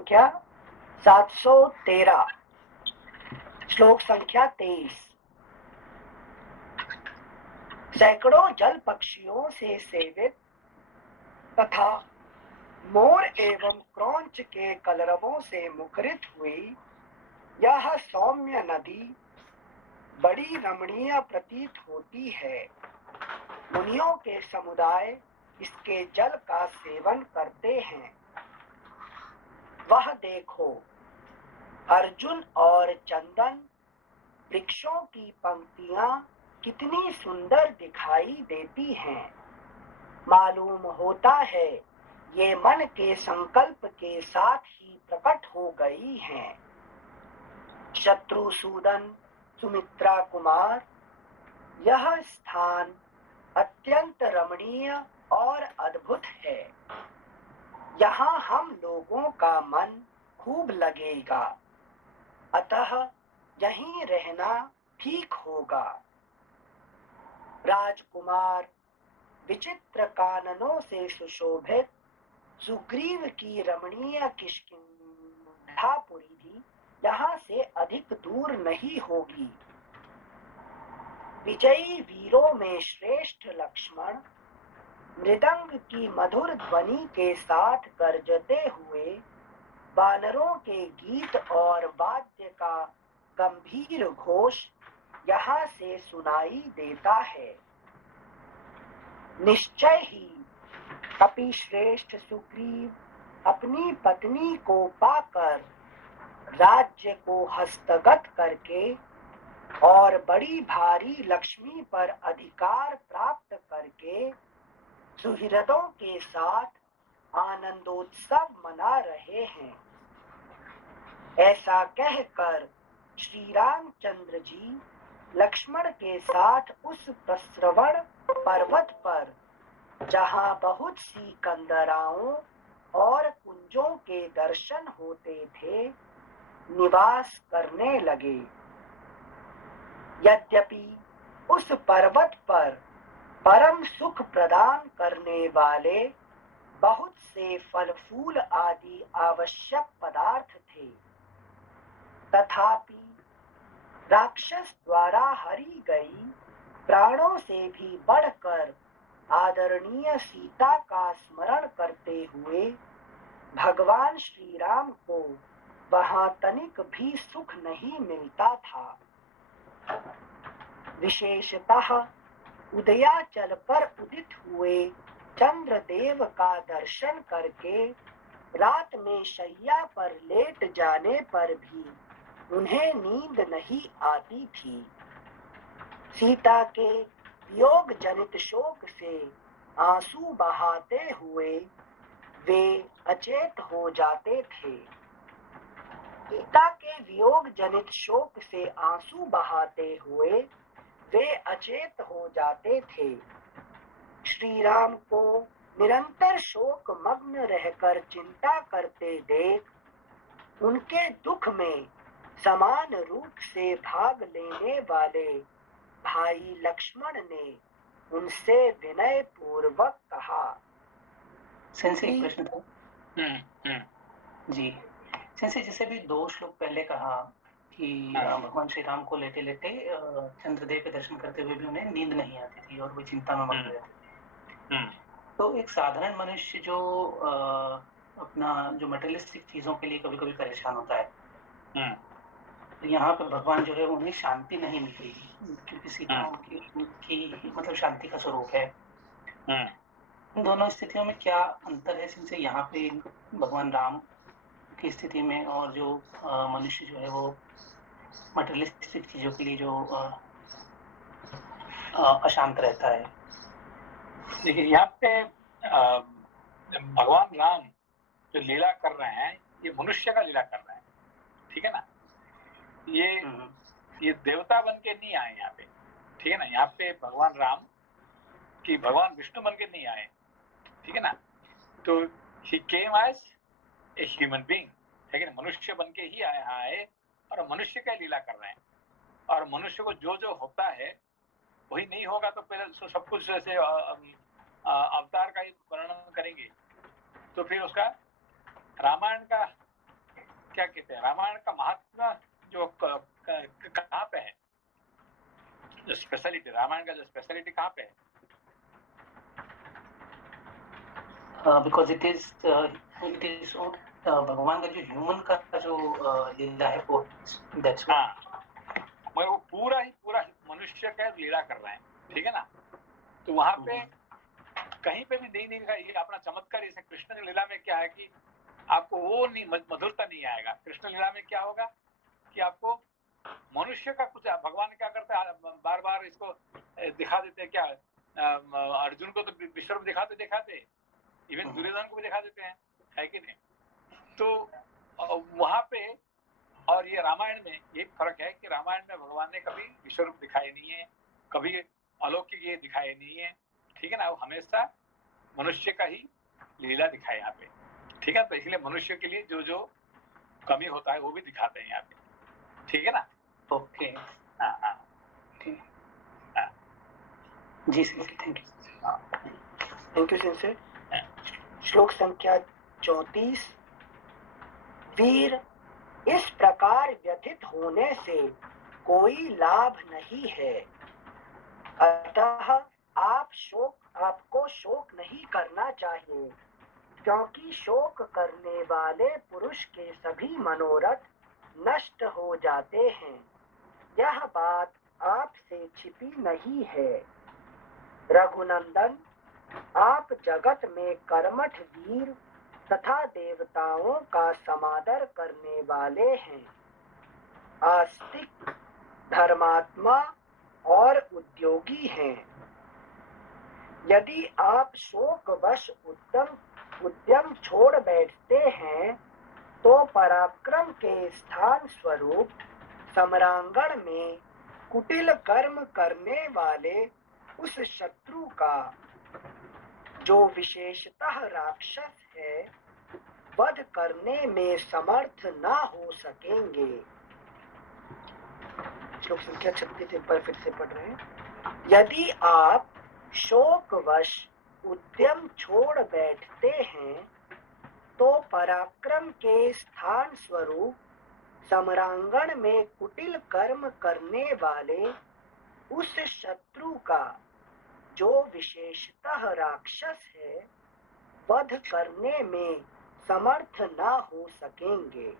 संख्या 713, श्लोक संख्या 23। सैकड़ों जल पक्षियों से सेवित तथा मोर एवं क्रौंच के कलरवों से मुखरित हुई यह सौम्य नदी बड़ी रमणीय प्रतीत होती है। मुनियों के समुदाय इसके जल का सेवन करते हैं। वह देखो, अर्जुन और चंदन वृक्षों की पंक्तियां कितनी सुंदर दिखाई देती हैं। मालूम होता है ये मन के संकल्प के साथ ही प्रकट हो गई हैं। शत्रुसूदन, सुमित्रा कुमार, यह स्थान अत्यंत रमणीय और अद्भुत है। यहाँ हम लोगों का मन खूब लगेगा, अतः यहीं रहना ठीक होगा। राजकुमार विचित्र काननों से सुशोभित सुग्रीव की रमणीय किष्किंधापुरी भी यहाँ से अधिक दूर नहीं होगी। विजयी वीरों में श्रेष्ठ लक्ष्मण मृदंग की मधुर ध्वनि के साथ गरजते हुए वानरों के गीत और वाद्य का गंभीर घोष यहाँ से सुनाई देता है। निश्चय ही कपिश्रेष्ठ सुग्रीव अपनी पत्नी को पाकर राज्य को हस्तगत करके और बड़ी भारी लक्ष्मी पर अधिकार प्राप्त करके सुहृदों के साथ आनंदोत्सव मना रहे हैं। ऐसा कहकर श्री रामचंद्र जी लक्ष्मण के साथ उस प्रस्रवण पर्वत पर, जहाँ बहुत सी कंदराओं और कुंजों के दर्शन होते थे, निवास करने लगे। यद्यपि उस पर्वत पर परम सुख प्रदान करने वाले बहुत से फल फूल आदि आवश्यक पदार्थ थे, तथापि राक्षस द्वारा हरी गई प्राणों से भी बढ़कर आदरणीय सीता का स्मरण करते हुए भगवान श्री राम को वहां तनिक भी सुख नहीं मिलता था। विशेषतः उदयाचल पर उदित हुए चंद्रदेव का दर्शन करके रात में शैया पर लेट जाने पर भी उन्हें नींद नहीं आती थी। सीता के वियोग जनित शोक से आंसू बहाते हुए वे अचेत हो जाते थे। सीता के वियोग जनित शोक से आंसू बहाते हुए वे अचेत हो जाते थे। श्री राम को निरंतर शोक मग्न रहकर चिंता करते देख उनके दुख में समान रूप से भाग लेने वाले भाई लक्ष्मण ने उनसे विनय पूर्वक कहा। सेंसे एक प्रश्न था। जी सेंसे, जैसे भी 2 श्लोक पहले कहा कि भगवान श्री राम को लेटे लेटे चंद्रदेव के दर्शन करते हुए भी उन्हें नींद नहीं आती थी और वो चिंता में मग्न रहते थे। तो एक साधारण मनुष्य जो अपना जो मटेरियलिस्टिक चीजों के लिए कभी कभी परेशान होता है, तो यहाँ पे भगवान जो है उन्हें शांति नहीं मिलती, क्योंकि सीता उनकी मतलब शांति का स्वरूप है। इन दोनों स्थितियों में क्या अंतर है जिनसे यहाँ पे भगवान राम की स्थिति में और जो मनुष्य जो है वो मटेरियलिस्टिक चीजों के लिए जो अशांत रहता है? देखिए, यहाँ पे भगवान राम जो लीला कर रहे हैं ये मनुष्य का लीला कर रहे हैं, ठीक है ना। ये देवता बन के नहीं आए यहाँ पे, ठीक है ना। यहाँ पे भगवान राम कि भगवान विष्णु बन के नहीं आए, ठीक है ना। तो he came as a human being, ठीक है ना, मनुष्य बन के ही आए और मनुष्य का लीला कर रहे हैं। और मनुष्य को जो जो होता है वही नहीं होगा तो फिर सब कुछ जैसे अवतार का ही वर्णन करेंगे तो फिर उसका रामायण का क्या कहते हैं, रामायण का महात्मा जो कहाँ पे है, जो स्पेशलिटी, रामायण का जो स्पेशलिटी कहाँ पे है? बिकॉज इट इज भगवान का जो ह्यूमन का जो लीला है वो, दैट्स मगर वो पूरा मनुष्य का लीला कर रहे हैं, ठीक है ना। तो वहां पे कहीं पे भी नहीं लिखा ये अपना चमत्कार। जैसे कृष्ण लीला में क्या है कि आपको वो नहीं, मधुरता नहीं आएगा। कृष्ण लीला में क्या होगा कि आपको मनुष्य का कुछ, भगवान क्या करते हैं, बार बार इसको दिखा देते हैं। क्या अर्जुन को तो विश्वरूप दिखाते, इवन दुर्योधन को भी दिखा देते हैं, है कि नहीं। तो वहां पे और ये रामायण में ये फर्क है कि रामायण में भगवान ने कभी विश्वरूप दिखाए नहीं है, कभी अलौकिक ये दिखाए नहीं है, ठीक है ना। वो हमेशा मनुष्य का ही लीला दिखाए यहाँ पे, ठीक है। तो इसलिए मनुष्य के लिए जो जो कमी होता है वो भी दिखाते हैं यहाँ पे, ठीक है ना। ओके, हाँ हाँ जी सर, थैंक यू सेंसे। श्लोक संख्या 34। वीर, इस प्रकार व्यथित होने से कोई लाभ नहीं है, अतः आपको शोक नहीं करना चाहिए, क्योंकि शोक करने वाले पुरुष के सभी मनोरथ नष्ट हो जाते हैं। यह बात आपसे छिपी नहीं है। रघुनंदन, आप जगत में कर्मठ वीर तथा देवताओं का समादर करने वाले हैं, आस्तिक, धर्मात्मा और उद्योगी हैं। यदि आप शोकवश उद्यम छोड़ बैठते हैं तो पराक्रम के स्थान स्वरूप सम्रांगण में कुटिल कर्म करने वाले उस शत्रु का, जो विशेषतः राक्षस है, वध करने में समर्थ ना हो सकेंगे। श्लोक संख्या 36 एक बार फिर से पढ़ रहे हैं। यदि आप शोकवश उद्यम छोड़ बैठते हैं तो पराक्रम के स्थान स्वरूप सम्रांगण में कुटिल कर्म करने वाले उस शत्रु का, जो विशेषतः राक्षस है, वध करने में समर्थ ना हो सकेंगे।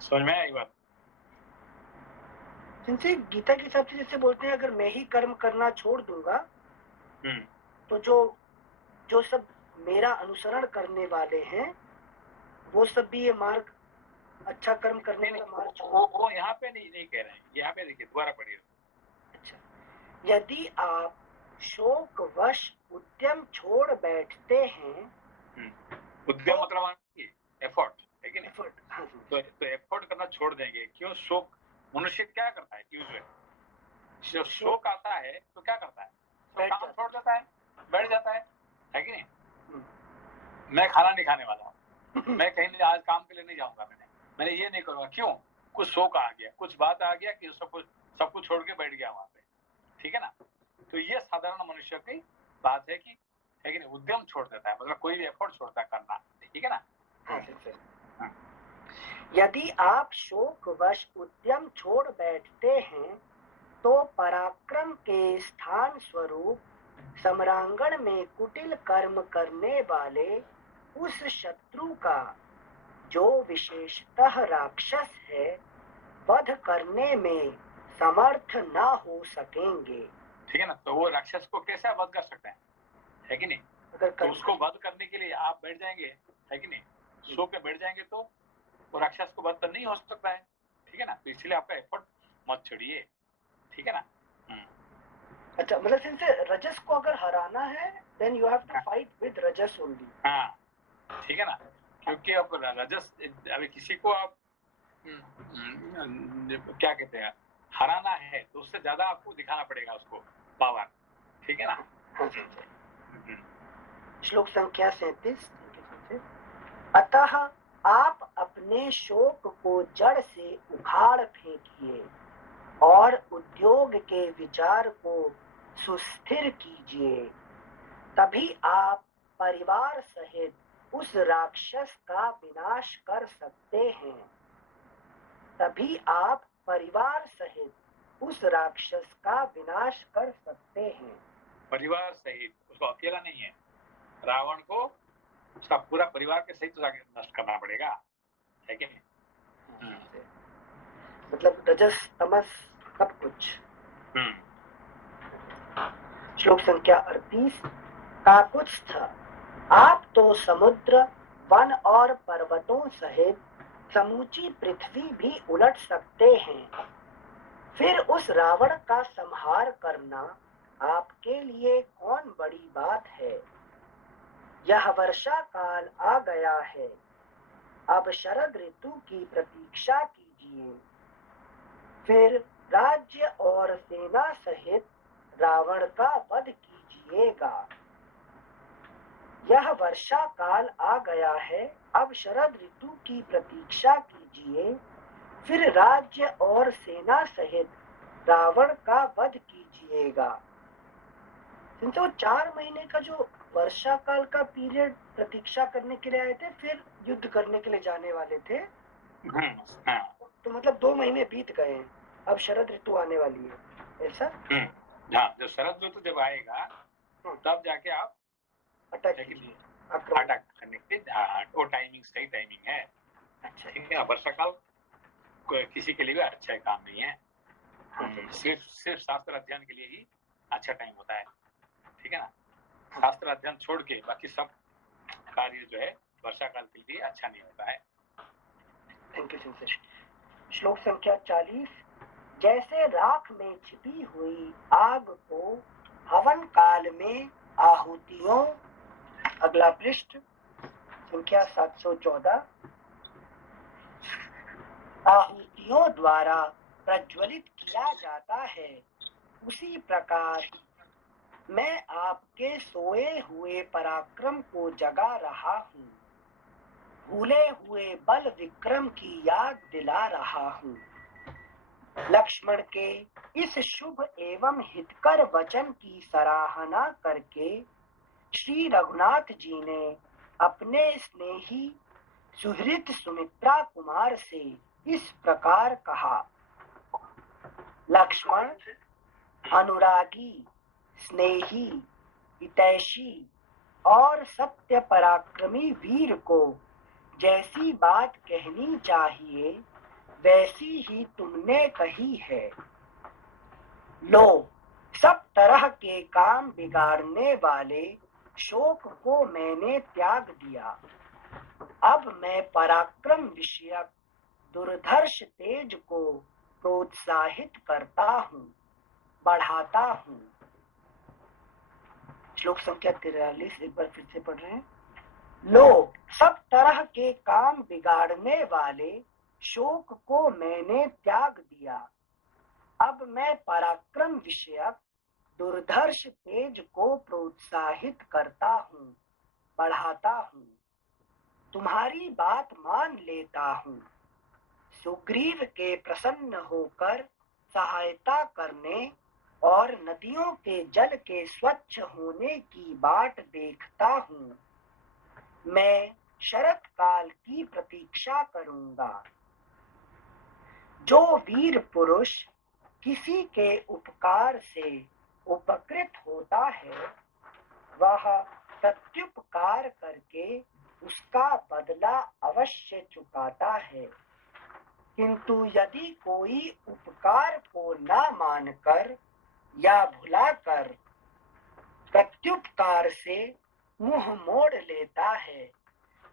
समझ में आई बात? जिनसे गीता के हिसाब से जैसे बोलते हैं, अगर मैं ही कर्म करना छोड़ दूंगा तो जो सब मेरा अनुसरण करने वाले हैं वो सब भी ये मार्ग, अच्छा कर्म करने का मार्ग वो यहाँ पे नहीं कह रहे हैं। यहाँ पे देखिए, दोबारा पढ़िए। अच्छा, यदि आप शोकवश उद्यम छोड़ बैठते हैं, उद्यम मतलब एफर्ट, है कि नहीं। एफर्ट, हाँ, तो एफर्ट करना छोड़ देंगे। क्यों? शोक, मनुष्य क्या करता है यूजुअली, जब शोक आता है तो क्या करता है, तो काम छोड़ देता है, बैठ जाता है कि नहीं। मैं खाना नहीं खाने वाला हूँ, मैं कहीं आज काम के लिए नहीं जाऊंगा, मैंने ये नहीं करूंगा। क्यों? कुछ शोक आ गया, कुछ बात आ गया कि सब कुछ छोड़ के बैठ गया वहां पे, ठीक है ना। तो ये साधारण मनुष्य की बात है कि, है कि नहीं, उद्यम छोड़ देता है, मतलब कोई भी एफर्ट छोड़ता है करना, ठीक है ना। यदि आप शोकवश उद्यम छोड़ बैठते हैं तो पराक्रम के स्थान स्वरूप सम्रांगण में कुटिल कर्म करने वाले उस शत्रु का, जो विशेषतः राक्षस है, वध करने में समर्थ ना हो सकेंगे। ठीक है ना। तो वो राक्षस को कैसे वध कर सकते हैं, है कि नहीं। तो उसको वध करने के लिए आप बैठ जाएंगे, है कि नहीं, सो के बैठ जाएंगे तो वो राक्षस को वध नहीं हो सकता है, ठीक है ना। तो इसलिए आपका एफर्ट मत छोड़िए, ठीक है ना। अच्छा, मतलब सिंसे रजस को अगर हराना है then you have to fight with rajas only. हाँ, ठीक है ना। क्योंकि अब रजस, अभी किसी को आप क्या कहते हैं, हराना है तो उससे ज्यादा आपको दिखाना पड़ेगा उसको पावर, ठीक है ना। श्लोक संख्या 37। अतः आप अपने शोक को जड़ से उखाड़ फेंकिए और उद्योग के विचार को सुस्थिर कीजिए, तभी आप परिवार सहित उस राक्षस का विनाश कर सकते हैं, तभी आप परिवार सहित उस राक्षस का विनाश कर सकते हैं। परिवार सहित, उसको अकेला नहीं है, रावण को उसका पूरा परिवार के सहित नष्ट करना पड़ेगा, है कि नहीं? मतलब रजस तमस सब कुछ। श्लोक संख्या 38। काकुत्स्थ, आप तो समुद्र, वन और पर्वतों सहित समूची पृथ्वी भी उलट सकते हैं, फिर उस रावण का संहार करना आपके लिए कौन बड़ी बात है। यह वर्षा काल आ गया है, अब शरद ऋतु की प्रतीक्षा कीजिए, फिर राज्य और सेना सहित रावण का वध कीजिएगा। यह वर्षा काल आ गया है, अब शरद ऋतु की प्रतीक्षा कीजिए, फिर राज्य और सेना सहित रावण का वध कीजिएगा। तो 4 महीने का जो वर्षा काल का पीरियड प्रतीक्षा करने के लिए आए थे, फिर युद्ध करने के लिए जाने वाले थे। तो मतलब 2 महीने बीत गए, अब शरद ऋतु आने वाली है, ऐसा? हाँ, जब शरद ऋतु जब आएगा तब जाके आप अटैक करने के वो टाइमिंग सही टाइमिंग है। अच्छा, ठीक है। वर्षा काल किसी के लिए भी अच्छा काम नहीं है, सिर्फ शास्त्र अध्ययन के लिए ही अच्छा टाइम होता है, ठीक है ना। शास्त्र अध्ययन छोड़ के बाकी सब कार्य जो है वर्षा काल के लिए अच्छा नहीं होता है। Thank you sir. श्लोक संख्या 40। जैसे राख में छिपी हुई आग को हवन काल में आहुतियों, अगला पृष्ठ संख्या 714, आहुतियों द्वारा प्रज्वलित किया जाता है, उसी प्रकार मैं आपके सोए हुए पराक्रम को जगा रहा हूँ, भूले हुए बल विक्रम की याद दिला रहा हूँ। लक्ष्मण के इस शुभ एवं हितकर वचन की सराहना करके श्री रघुनाथ जी ने अपने स्नेही सुहृद सुमित्रा कुमार से इस प्रकार कहा। लक्ष्मण, अनुरागी, स्नेही, हितैषी और सत्य पराक्रमी वीर को जैसी बात कहनी चाहिए वैसी ही तुमने कही है। लो, सब तरह के काम बिगाड़ने वाले शोक को मैंने त्याग दिया, अब मैं पराक्रम विषयक दुर्धर्ष तेज को प्रोत्साहित करता हूँ, बढ़ाता हूँ। श्लोक संख्या 43 एक बार फिर से पढ़ रहे हैं। लो, सब तरह के काम बिगाड़ने वाले शोक को मैंने त्याग दिया, अब मैं पराक्रम विषयक दुर्धर्ष तेज को प्रोत्साहित करता हूँ, बढ़ाता हूँ, तुम्हारी बात मान लेता हूँ। सुग्रीव के प्रसन्न होकर सहायता करने और नदियों के जल के स्वच्छ होने की बाट देखता हूँ। मैं शरत काल की प्रतीक्षा करूंगा। जो वीर पुरुष किसी के उपकार से उपकृत होता है, वह प्रत्युपकार करके उसका बदला अवश्य चुकाता है, किंतु यदि कोई उपकार को न मानकर या भुलाकर प्रत्युपकार से मुंह मोड़ लेता है,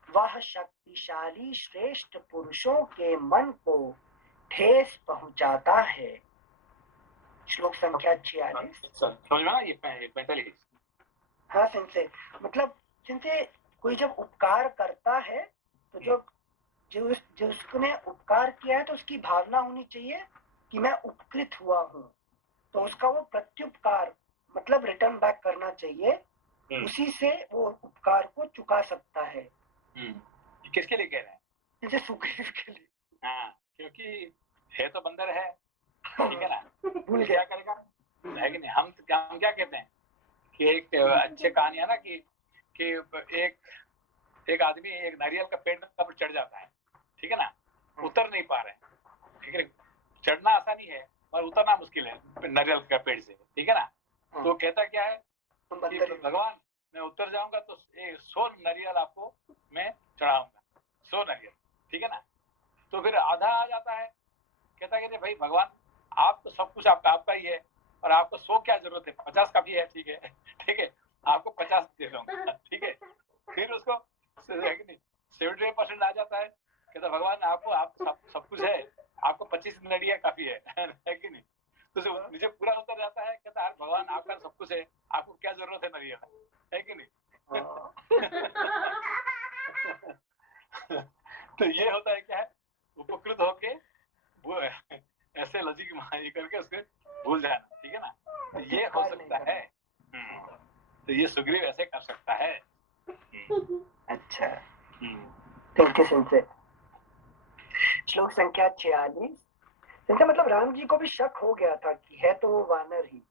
वह शक्तिशाली श्रेष्ठ पुरुषों के मन को ठेस पहुंचाता है। श्लोक संख्या 46। समझ में ये 45। हाँ सिंसे, मतलब सिंसे कोई जब उपकार करता है तो जो उसने उपकार किया है तो उसकी भावना होनी चाहिए कि मैं उपकृत हुआ हूँ, तो उसका वो प्रत्युपकार मतलब रिटर्न बैक करना चाहिए, उसी से वो उपकार को चुका सकता है। किसके लिए कह रहे हैं? जैसे सुग्रीव के लिए। हाँ, क्योंकि है तो बंदर है, ठीक है ना, भूल क्या करेगा, है कि नहीं। हम क्या कहते हैं कि एक अच्छे कहानी है ना कि एक एक आदमी एक नारियल का पेड़ पर चढ़ जाता है, ठीक है ना, उतर नहीं पा रहे, ठीक है, चढ़ना आसानी है और उतरना मुश्किल है नारियल का पेड़ से, ठीक है ना। तो कहता क्या है कि भगवान मैं उतर जाऊंगा तो 100 नारियल आपको मैं चढ़ाऊंगा, 100 नारियल, ठीक है ना। तो फिर आधा आ जाता है, कहता है कि भाई भगवान आप तो सब कुछ आपका ही है और आपको 100 क्या जरूरत है, 50 काफी है, ठीक है, ठीक है, आपको 50 दे दूंगा, ठीक है। फिर उसको 70% आ जाता है, कहता भगवान आपको आप सब कुछ है, आपको 25 नारियल काफी है कि नहीं। तो नीचे पूरा उतर जाता है, कहता है भगवान आपका सब कुछ है, आपको क्या जरूरत है नारियल, है कि नहीं। तो ये होता है क्या है, उपकृत होके वो ऐसे लॉजिक मारी करके उसको भूल जाना, ठीक है ना। तो ये हो सकता है, तो ये सुग्रीव ऐसे कर सकता है। अच्छा, थैंक यू संजय। श्लोक संख्या 46। संजय मतलब राम जी को भी शक हो गया था कि है तो वो वानर ही,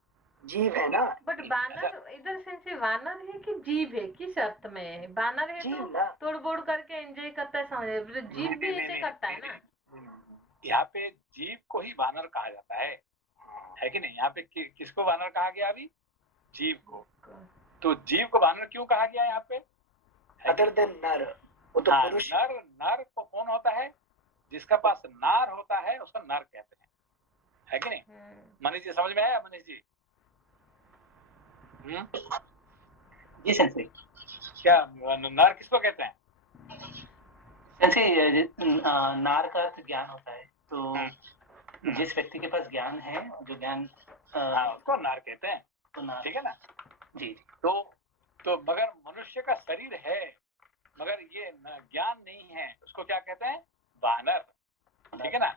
जीव है ना। बट वानर इधर से वानर है कि जीव है, किस अर्थ में है? वानर है तो तोड़ बोड़ करके एंजॉय करता है, समझ, जीव भी ऐसे करता है ना। यहाँ पे जीव को ही वानर कहा जाता है कि नहीं। यहाँ पे किसको वानर कहा गया अभी? जीव को। तो जीव को वानर क्यों कहा गया यहाँ पे? अदर देन नर, वो तो पुरुष। नर को कौन होता है? जिसका पास नार होता है उसका नर कहते हैं, है कि नहीं। मनीष जी समझ में आया? मनीष जी जी सेंसे, क्या नर किसको कहते हैं? सेंसे नार का अर्थ ज्ञान होता है, तो जिस व्यक्ति के पास ज्ञान है, जो ज्ञान उसको नार कहते हैं, तो ठीक है ना जी। तो मगर मनुष्य का शरीर है मगर ये ज्ञान नहीं है, उसको क्या कहते हैं? वानर, ठीक है ना।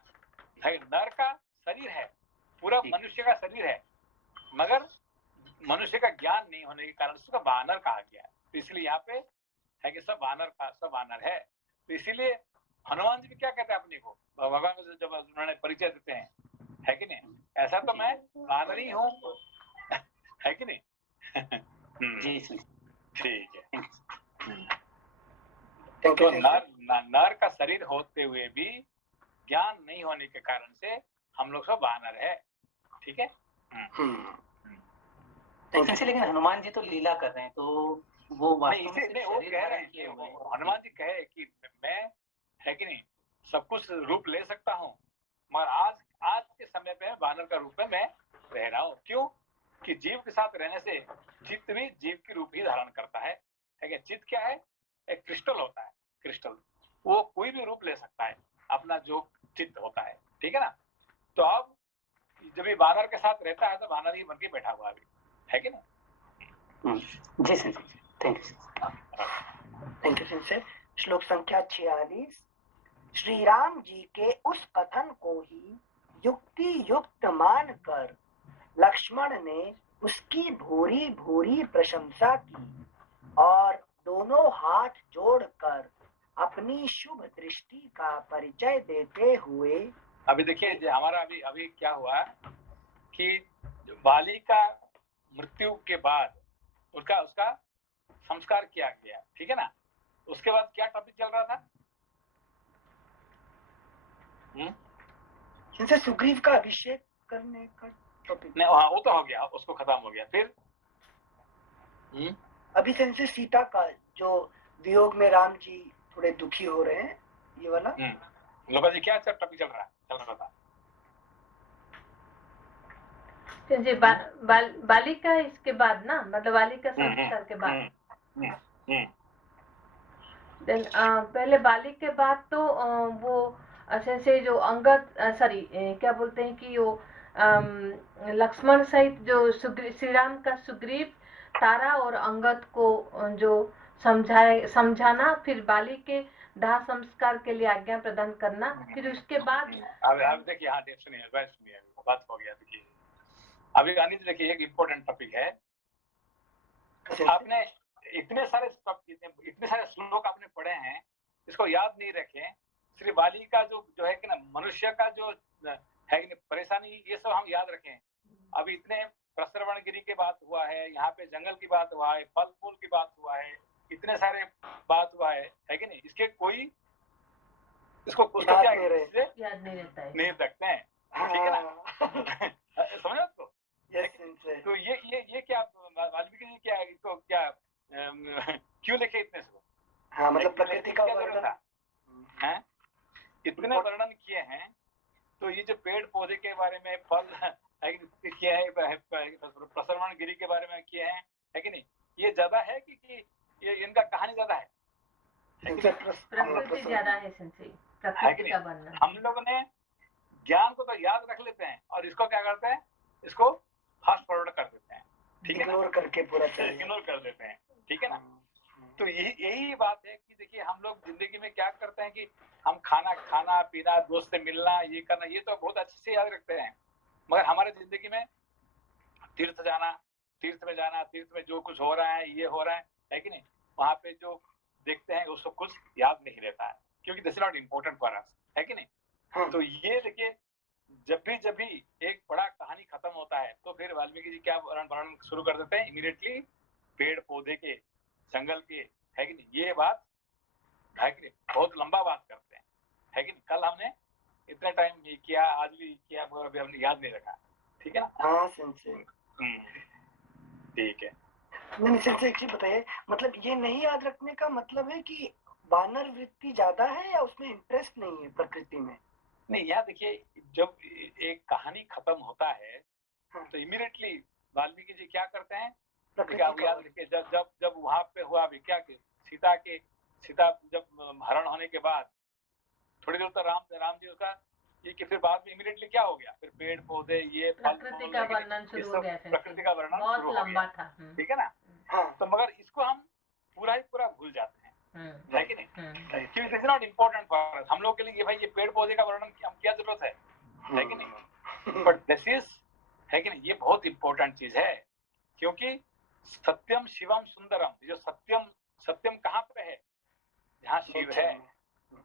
नर का शरीर है, पूरा मनुष्य का शरीर है, मगर मनुष्य का ज्ञान नहीं होने के कारण उसका वानर कहा गया। तो इसलिए यहाँ पे है कि सब वानर है। तो इसीलिए हनुमान जी भी क्या कहते हैं अपने को, भगवान को जब उन्होंने परिचय देते हैं, है कि नहीं, ऐसा तो मैं वानर ही हूँ, है कि नहीं। ठीक है। तो नर का शरीर होते हुए भी ज्ञान नहीं होने के कारण से हम लोग सब वानर है, ठीक है। लेकिन हनुमान जी तो लीला कर रहे हैं, तो वो वो कह रहे हैं कि हनुमान जी कहे कि मैं, है कि नहीं, सब कुछ रूप ले सकता हूँ, मगर आज के समय पे वानर का रूप में मैं रह रहा हूँ। क्यों? कि जीव के साथ रहने से चित्त भी जीव की रूप ही धारण करता है कि चित्त क्या है? एक क्रिस्टल होता है, क्रिस्टल, वो कोई भी रूप ले सकता है अपना जो चित्त होता है, ठीक है ना। तो अब जब ये वानर के साथ रहता है तो वानर ही बन के बैठा हुआ अभी, है कि नहीं। जी सर, थैंक यू सर। श्लोक संख्या 46। श्री राम जी के उस कथन को ही युक्ति युक्त मानकर लक्ष्मण ने उसकी भूरी भूरी प्रशंसा की और दोनों हाथ जोड़कर अपनी शुभ दृष्टि का परिचय देते हुए। अभी देखिए हमारा अभी क्या हुआ कि बाली का मृत्यु के बाद उसका संस्कार किया गया, ठीक है ना। उसके बाद क्या टॉपिक चल रहा था? इनसे सुग्रीव का अभिषेक करने का टॉपिक नहीं, हाँ वो तो हो गया, उसको खत्म हो गया। फिर अभी से सीता का जो वियोग में राम जी थोड़े दुखी हो रहे हैं, ये वाला। लोका जी क्या टॉपिक चल रहा था? जी बालिका इसके बाद ना, मतलब बालिका संस्कार के बाद। पहले बालिक के बाद तो वो से जो अंगद क्या बोलते हैं कि वो लक्ष्मण सहित जो श्री राम का सुग्रीव, तारा और अंगद को जो समझाना, फिर बाली के दाह संस्कार के लिए आज्ञा प्रदान करना, फिर उसके बाद अब देखिए, हाँ सुनिए बात हो गया। देखिए अभी गांधी जी, देखिए एक इम्पोर्टेंट टॉपिक है। आपने इतने सारे श्लोक आपने पढ़े हैं, इसको याद नहीं रखे। श्री बाली का जो है कि ना, मनुष्य का जो है कि परेशानी, ये सब हम याद रखें। अभी इतने प्रसरवण गिरी की बात हुआ है, यहाँ पे जंगल की बात हुआ है, फल फूल की बात हुआ है, इतने सारे बात हुआ है कि नहीं, इसके कोई इसको उसको क्या याद नहीं रहता है, नहीं रखते हैं, ठीक है ना। समझ आपको? तो ये क्या वाल्मीकि जी क्या इसको क्या क्यों लिखे इतने से? हाँ, मतलब प्रकृति का वर्णन था, हैं? इतने वर्णन किए हैं, तो ये जो पेड़ पौधे के बारे में, फल किया है, प्रसरवण गिरी के बारे में किए हैं, है कि नहीं, ये ज्यादा है कि ये इनका कहानी ज्यादा है? प्रकृति ज्यादा है संशय, प्रकृति का वर्णन। हम लोग ने ज्ञान को तो याद रख लेते हैं और इसको क्या करते हैं, इसको फास्ट फॉरवर्ड कर देते हैं, ठीक है, इग्नोर करके पूरा इग्नोर कर देते हैं, ठीक है ना। तो यही बात है कि देखिए हम लोग जिंदगी में क्या करते हैं कि हम खाना पीना, दोस्त से मिलना, ये करना, ये तो बहुत अच्छे से याद रखते हैं, मगर हमारे जिंदगी में तीर्थ में जाना, तीर्थ में जो कुछ हो रहा है, ये हो रहा है कि नहीं, वहां पे जो देखते हैं उसको कुछ याद नहीं रहता है, क्योंकि this is not important for us, है कि नहीं। तो ये देखिए जब भी एक बड़ा कहानी खत्म होता है तो फिर वाल्मीकि जी क्या वर्णन शुरू कर देते हैं, इमीडिएटली पेड़ पौधे के, जंगल के, है कि नहीं, ये बात है कि नहीं, बहुत लंबा बात करते हैं, है कि नहीं। कल हमने इतना टाइम ये किया, आज भी किया, मगर अभी हमने याद नहीं रखा, ठीक है ना। हाँ संशय, ठीक है। नहीं संशय, एक चीज बताइए, मतलब ये नहीं याद रखने का मतलब है कि वानर वृत्ति ज्यादा है या उसमें इंटरेस्ट नहीं है प्रकृति में? नहीं, यहाँ देखिए जब एक कहानी खत्म होता है तो इमीडिएटली वाल्मीकि जी क्या करते हैं, याद रखिए जब वहां पे हुआ भी क्या कि सीता जब हरण होने के बाद थोड़ी देर तक राम जी उसका ये कि फिर बाद में इमीडिएटली क्या हो गया, फिर पेड़ पौधे, ये प्रकृति का वर्णन शुरू हो गया, प्रकृति का वर्णन शुरू हो गया, ठीक है ना। तो मगर इसको हम पूरा ही पूरा भूल जाते हैं, है कि नहीं, क्योंकि this is not important for us. हम लोग के लिए भाई ये पेड़ पौधे का वर्णन हम क्या जरूरत है कि नहीं, बट दिस इज, है कि नहीं, ये बहुत इंपॉर्टेंट चीज है, क्योंकि सत्यम शिवम सुंदरम, जो सत्यम कहाँ पे है, जहाँ शिव है,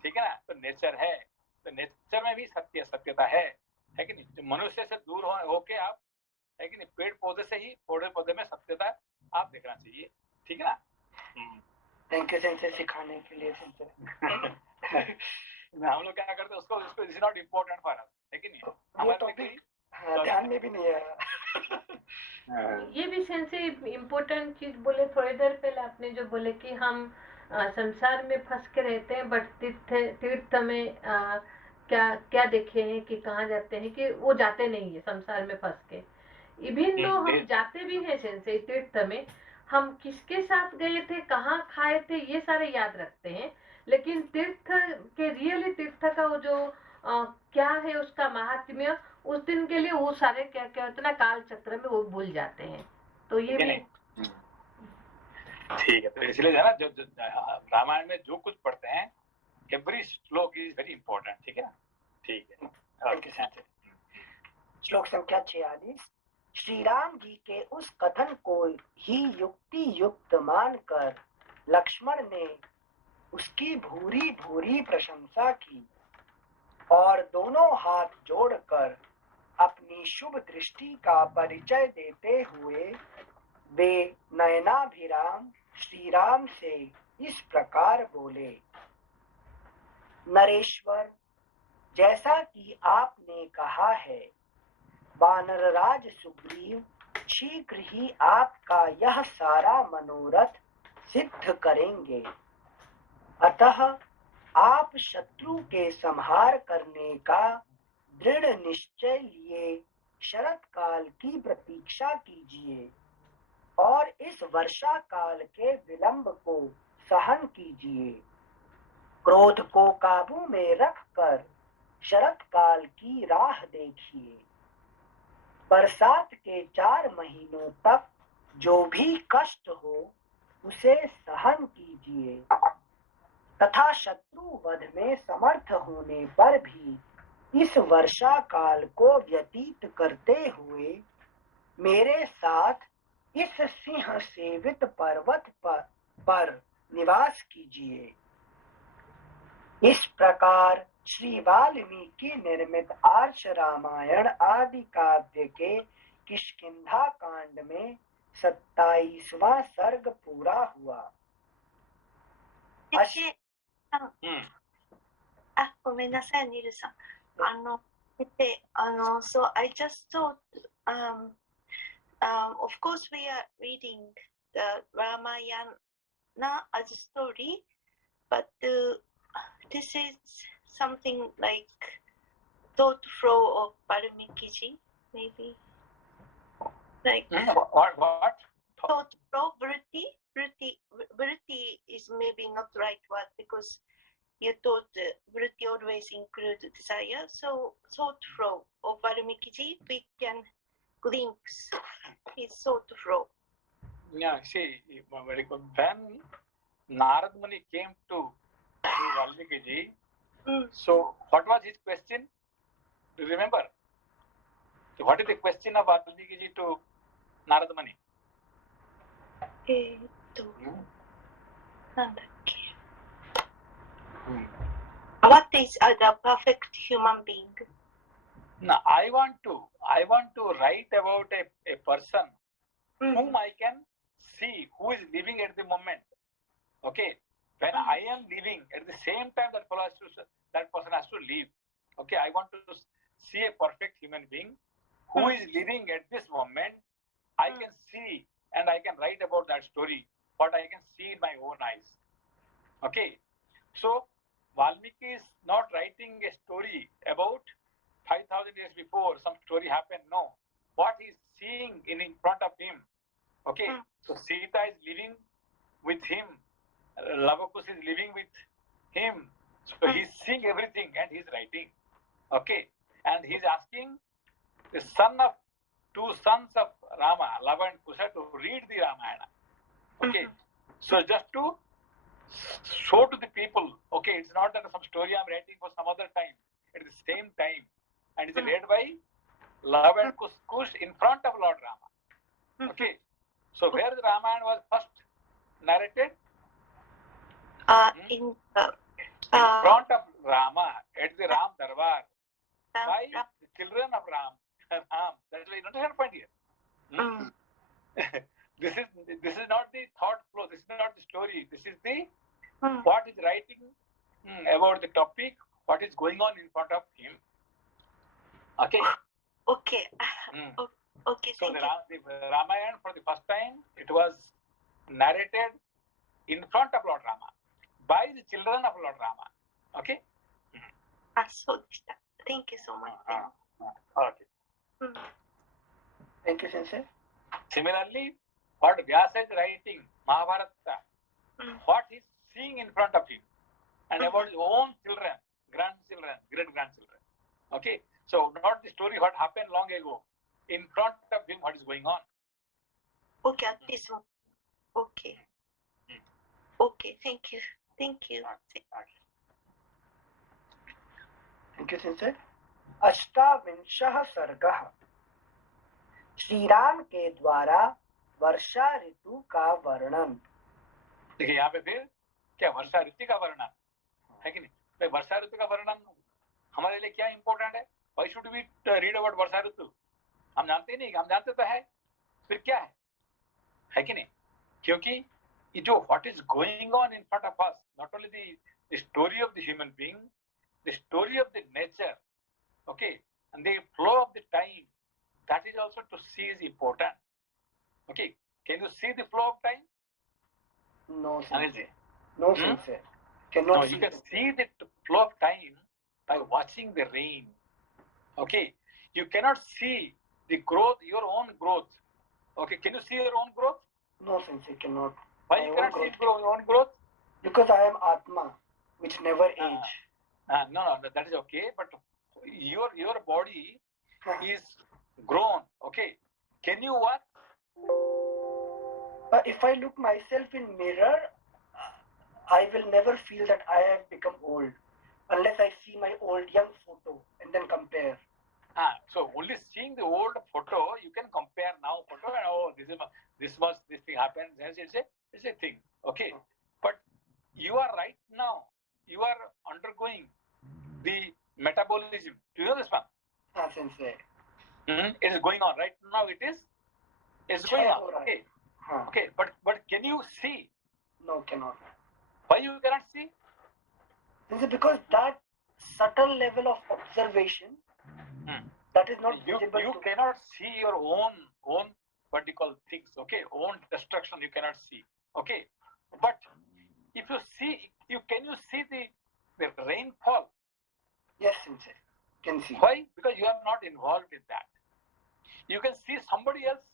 ठीक है ना। तो नेचर है, तो नेचर में भी सत्यता है कि नहीं। तो मनुष्य से दूर होके आप, है कि नहीं, पेड़ पौधे से ही, पौधे में सत्यता आप देखना चाहिए, ठीक है ना। थैंक यू सेंसे, सिखाने के लिए सेंसे। हम लोग क्या करते हैं उसको is not important for us, है कि नहीं, हमारे टॉपिक ध्यान में भी नहीं आया। ये भी सेंसे इम्पोर्टेंट चीज बोले थोड़ी देर पहले आपने, जो बोले कि हम संसार में फंस के रहते हैं, बट तीर्थ में क्या क्या देखे हैं कि कहाँ जाते हैं, कि वो जाते नहीं है संसार में फंस के। इवन तो हम जाते भी हैं सेंसे तीर्थ में, हम किसके साथ गए थे, कहाँ खाए थे, ये सारे याद रखते हैं, लेकिन तीर्थ के रियली तीर्थ का वो जो क्या है उसका महात्म्य, उस दिन के लिए वो सारे क्या क्या इतना काल चक्र में वो भूल जाते हैं। तो ये भी ठीक है। तो इसलिए जो है ना, जो रामायण में जो कुछ पढ़ते हैं, एवरी श्लोक इज वेरी इंपॉर्टेंट, ठीक है ना। ठीक है, श्लोक संख्या 46। श्री राम जी के उस कथन को ही युक्ति युक्त मानकर लक्ष्मण ने उसकी भूरी भूरी प्रशंसा की और दोनों हाथ जोड़कर अपनी शुभ दृष्टि का परिचय देते हुए वे नयनाभिराम श्री राम से इस प्रकार बोले। नरेश्वर, जैसा कि आपने कहा है, वानरराज सुग्रीव शीघ्र ही आपका यह सारा मनोरथ सिद्ध करेंगे। अतः आप शत्रु के संहार करने का दृढ़ निश्चय लिए शरत काल की प्रतीक्षा कीजिए और इस वर्षा काल के विलंब को सहन कीजिए। क्रोध को काबू में रखकर शरत काल की राह देखिए। बरसात के 4 महीनों तक जो भी कष्ट हो उसे सहन कीजिए तथा शत्रु वध में समर्थ होने पर भी इस वर्षा काल को व्यतीत करते हुए मेरे साथ इस सिंह सेवित पर्वत पर निवास कीजिए। इस प्रकार श्री वाल्मीकि निर्मित आर्ष रामायण आदि काव्य के किष्किंधा कांड में 27वां सर्ग पूरा हुआ। 私、ごめんなさい、ニルさん。So I just thought, of course we are reading the Ramayana as a story, but this is something like thought flow of Valmiki, maybe. Like what? Thought flow, vritti is maybe not right word because you thought vritti always include desire. So thought flow of Valmiki, we can glimpse his thought flow. Yeah, see, very good. When Narad Muni came to Valmiki ji, so what was his question? Do you remember? So what is the question of Valmiki ji to Narad Muni? What is the perfect human being? No, I want to write about a person whom I can see, who is living at the moment. Okay, when I am living at the same time that person has to live. Okay, I want to see a perfect human being who is living at this moment. I can see and I can write about that story, what I can see in my own eyes. Okay, so Valmiki is not writing a story about 5,000 years before some story happened. No, what he's seeing in front of him. Okay, so Sita is living with him, Lavakush is living with him, so he's seeing everything and he's writing. Okay, and he's asking the two sons of Rama, Lava and Kusha, to read the Ramayana. Okay, so just to show to the people, okay, it's not that some story I'm writing for some other time, at the same time, and it's read by Lava and Kush in front of Lord Rama. Okay, so where the Ramayana was first narrated? In front of Rama, at the Ram Darbar, by the children of Ram. That is the interesting point here. This is not the thought flow. This is not the story. This is the what is writing about the topic, what is going on in front of him. Okay. Okay. Okay. So the Ramayana for the first time it was narrated in front of Lord Rama by the children of Lord Rama. Okay. So thank you so much. Okay. Thank you, Sensei. Similarly, what Vyasa is writing, Mahabharata, what he's seeing in front of him, and about his own children, grandchildren, great-grandchildren. Okay, so not the story what happened long ago, in front of him what is going on. Okay, this one. Okay. Okay, thank you. Thank you. Thank you, Sensei. अष्टाविंशः सर्गः श्री राम के द्वारा वर्षा ऋतु का वर्णन। देखिए यहाँ पे फिर क्या वर्षा ऋतु का वर्णन है कि नहीं? भाई वर्षा ऋतु का वर्णन हमारे लिए क्या इंपॉर्टेंट है? Why should we read about varsha ritu? हम जानते नहीं, हम जानते तो है, फिर क्या है कि नहीं? क्योंकि ये जो what is going on in front of us, not only the story of the human being, the story of the nature, okay, and the flow of the time, that is also to see is important. Okay, can you see the flow of time? No, Sensei. No, Sensei. Cannot no, you can see the flow of time by watching the rain. Okay, you cannot see the growth, your own growth. Okay, can you see your own growth? No, Sensei, cannot. Why you cannot see your own growth? Because I am Atma, which never age. No, that is okay, but your body is grown. Okay, can you what? If I look myself in mirror, I will never feel that I have become old unless I see my old young photo and then compare. So only seeing the old photo you can compare now photo and this thing happened. It's a thing. Okay, but you are right now. You are undergoing the metabolism. Do you know this one? Sensei. It is going on right now. It's going on. Okay. Okay, but can you see? No, cannot. Why you cannot see? This is because that subtle level of observation that is not visible. You cannot see your own what you call things. Okay, own destruction you cannot see. Okay, but if you see, can you see the rainfall? Yes, Sensei, can see. Why? Because you are not involved in that. You can see somebody else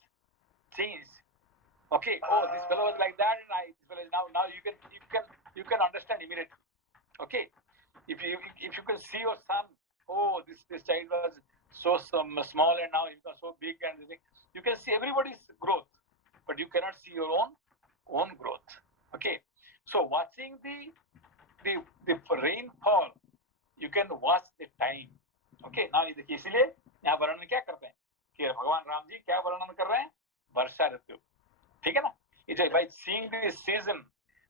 change. Okay, oh, this fellow was like that, and this fellow is now you can understand immediately. Okay, if you can see your son, oh, this child was so small and now he becomes so big, and you can see everybody's growth, but you cannot see your own growth. Okay, so watching the rainfall, you can watch the time. Okay, now देखिए इसलिए यहाँ वर्णन क्या करते हैं कि भगवान राम जी क्या वर्णन कर रहे हैं? वर्षा ऋतु, ठीक है ना? It is by seeing the season,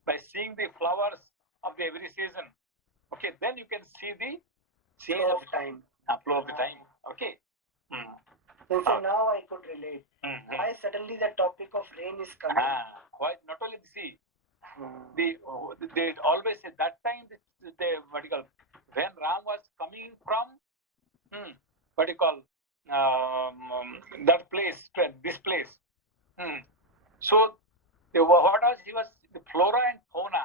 by seeing the flowers of the every season. Okay, then you can see the Flow of time. Flow of the time. Okay. So now I could relate. Why suddenly the topic of rain is coming? Why not only the sea? They always say that time the what you call, when Ram was coming from what you call that place to this place. So what was he was the flora and fauna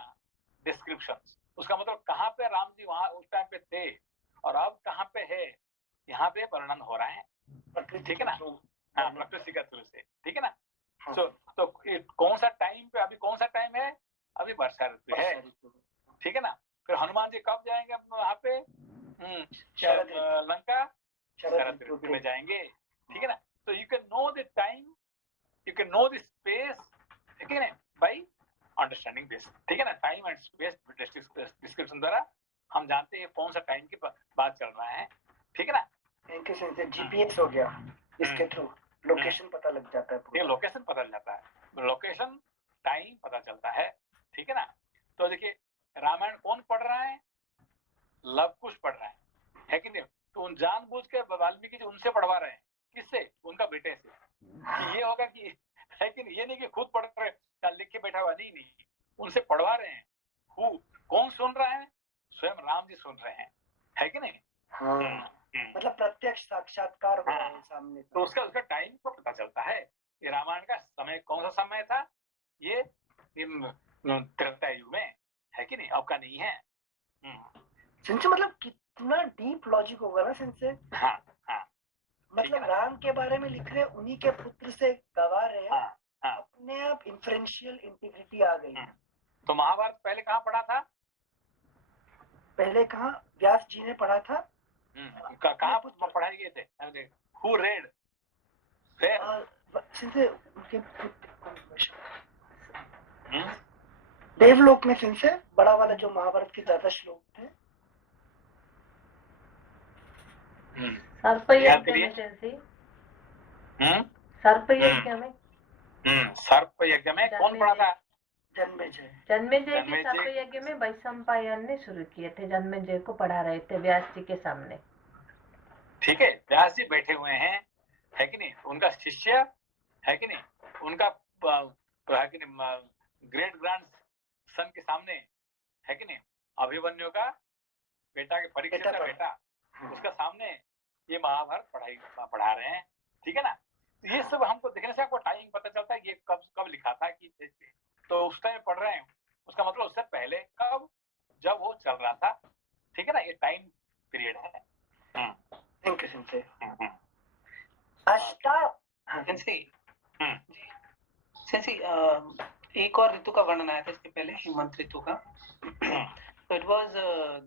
descriptions. उसका मतलब कहाँ पे राम जी वहाँ उस time पे थे और अब कहाँ पे है, यहाँ पे वर्णन हो रहा है, ठीक है ना? हाँ, प्रकृति का थ्रू से, ठीक है ना? तो कौन सा टाइम पे, अभी कौन सा टाइम है? अभी वर्षा ऋतु है, ठीक है ना? फिर हनुमान जी कब जाएंगे वहाँ पे? लंका शरद ऋतु में जाएंगे, ठीक है ना? तो you can know the time, you can know the space, ठीक है ना, बाय अंडरस्टैंडिंग दिस, ठीक है ना? टाइम एंड स्पेस डिस्क्रिप्शन द्वारा हम जानते हैं कौन सा टाइम की बात चल रहा है, ठीक है ना? Thank you sir. जीपीएस हो गया, इसके थ्रू लोकेशन पता लग जाता है। ये लोकेशन पता लग जाता है, लोकेशन टाइम पता चलता है, ठीक है ना? तो देखिए रामायण कौन पढ़ रहा है? लव कुश पढ़ रहा है कि नहीं? तो उन जानबूझ के वाल्मीकि जी उनसे पढ़वा रहे हैं, किससे? उनका बेटे से, कि ये होगा कि है कि नहीं? ये नहीं कि खुद पढ़ रहे हैं, लिख के बैठा हुआ, नहीं, उनसे पढ़वा रहे हैं। कौन सुन रहा है? स्वयं राम जी सुन रहे हैं, है कि नहीं? मतलब प्रत्यक्ष साक्षात्कार हो रहा है सामने। तो उसका टाइम को पता चलता है। ये रामायण का समय कौन सा समय था? ये त्रेता युग में, है कि नहीं? आपका नहीं है। सिंचे मतलब कितना डीप लॉजिक होगा ना सिंचे। हाँ, मतलब राम के बारे में लिख रहे, उन्हीं के पुत्र से गवा रहे हैं, अपने आप इन्फ्रेंशियल इंटीग्रिटी आ गई। तो महाभारत पहले कहाँ पढ़ा था? पहले कहाँ व्यास जी ने पढ़ा था? कहाँ पढ़ाए गए थे? Who read? देवलोक में सिंसे बड़ा वाला जो महाभारत के ज्यादा श्लोक थे। सर्पयज्ञ में सिंसे। सर्पयज्ञ में। सर्पयज्ञ में कौन पढ़ा था? जन्मेजय के सर्पयज्ञ में वैशंपायन ने शुरू किए थे, जन्मेजय को पढ़ा रहे थे व्यास जी के सामने। ठीक है, व्यास जी बैठे हुए हैं, है कि नहीं? उनका शिष्य, है कि नहीं? उनका है कि नहीं, ग्रेट ग्रैंड सन के सामने, है कि नहीं? अभिमन्यु का बेटा के परीक्षित का बेटा, उसका सामने ये महाभारत पढ़ा रहे हैं, ठीक है ना? तो ये सब हमको देखने से आपको टाइम पता चलता है ये कब लिखा था, कि तो उस टाइम पढ़ रहे हैं, उसका मतलब उससे पहले कब, जब वो चल रहा था, ठीक है ना? ये टाइम पीरियड है। थैंक यू सिंसे। सेंसी एक और ऋतु का वर्णन आया था इसके पहले, हेमंत ऋतु का। तो it was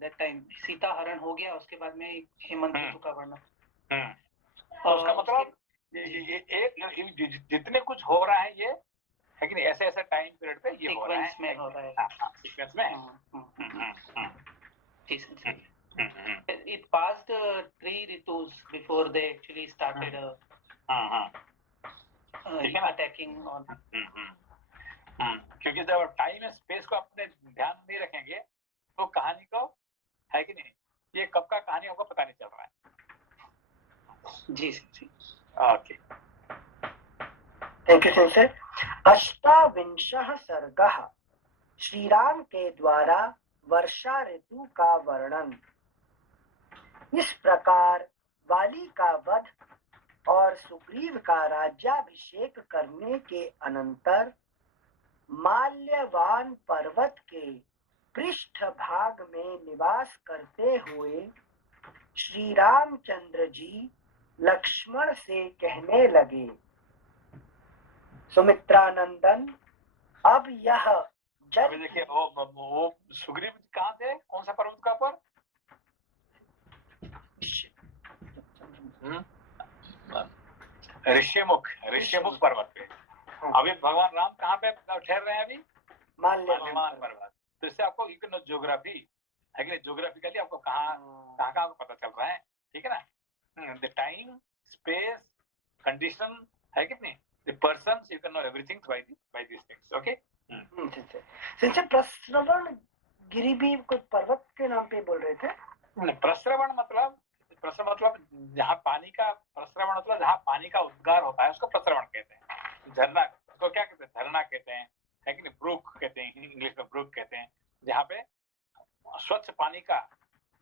that time Sita हरण हो गया, उसके बाद में हेमंत ऋतु का वर्णन। तो उसका मतलब ये जितने कुछ हो रहा है, ये है कि नहीं, ऐसे टाइम पीरियड पे ये हो रहा है, सीक्वेंस में। It passed 3 ritus before they actually started attacking on. क्योंकि जब टाइम एंड स्पेस को अपने ध्यान नहीं रखेंगे तो कहानी को, है कि नहीं, ये कब का कहानी होगा पता नहीं चल रहा है। जी। Okay, thank you sir. अष्टाविंशः सर्गः श्री राम के द्वारा वर्षा ऋतु का वर्णन। इस प्रकार वाली का वध और सुग्रीव का राज्याभिषेक करने के अनंतर माल्यवान पर्वत के पृष्ठ भाग में निवास करते हुए श्री रामचंद्र जी लक्ष्मण से कहने लगे, सुमित्रानंदन, अब यह अभी देखिए वो सुग्रीव कहाँ थे, कौन सा पर्वत का पर? ऋष्यमुख पर्वत पे। अभी भगवान राम कहाँ पे ठहर रहे हैं? अभी माल्यवान पर्वत। तो इससे आपको ज्योग्राफी है कि नहीं, ज्योग्राफिकली आपको कहाँ पता चल रहा है, ठीक है ना। द टाइम, स्पेस, कंडीशन है कि नहीं, the person, you can know everything by this things. Okay. सिंचे प्रश्रवण गिरी भी कोई पर्वत के नाम पे बोल रहे थे। प्रश्रवण मतलब जहाँ पानी का प्रश्रवण मतलब जहाँ पानी का उद्गार होता है उसको प्रश्रवण कहते हैं। झरना उसको क्या कहते हैं? झरना कहते हैं, है कि नहीं, ब्रूक कहते हैं, इंग्लिश में ब्रूक कहते हैं। जहाँ पे स्वच्छ पानी का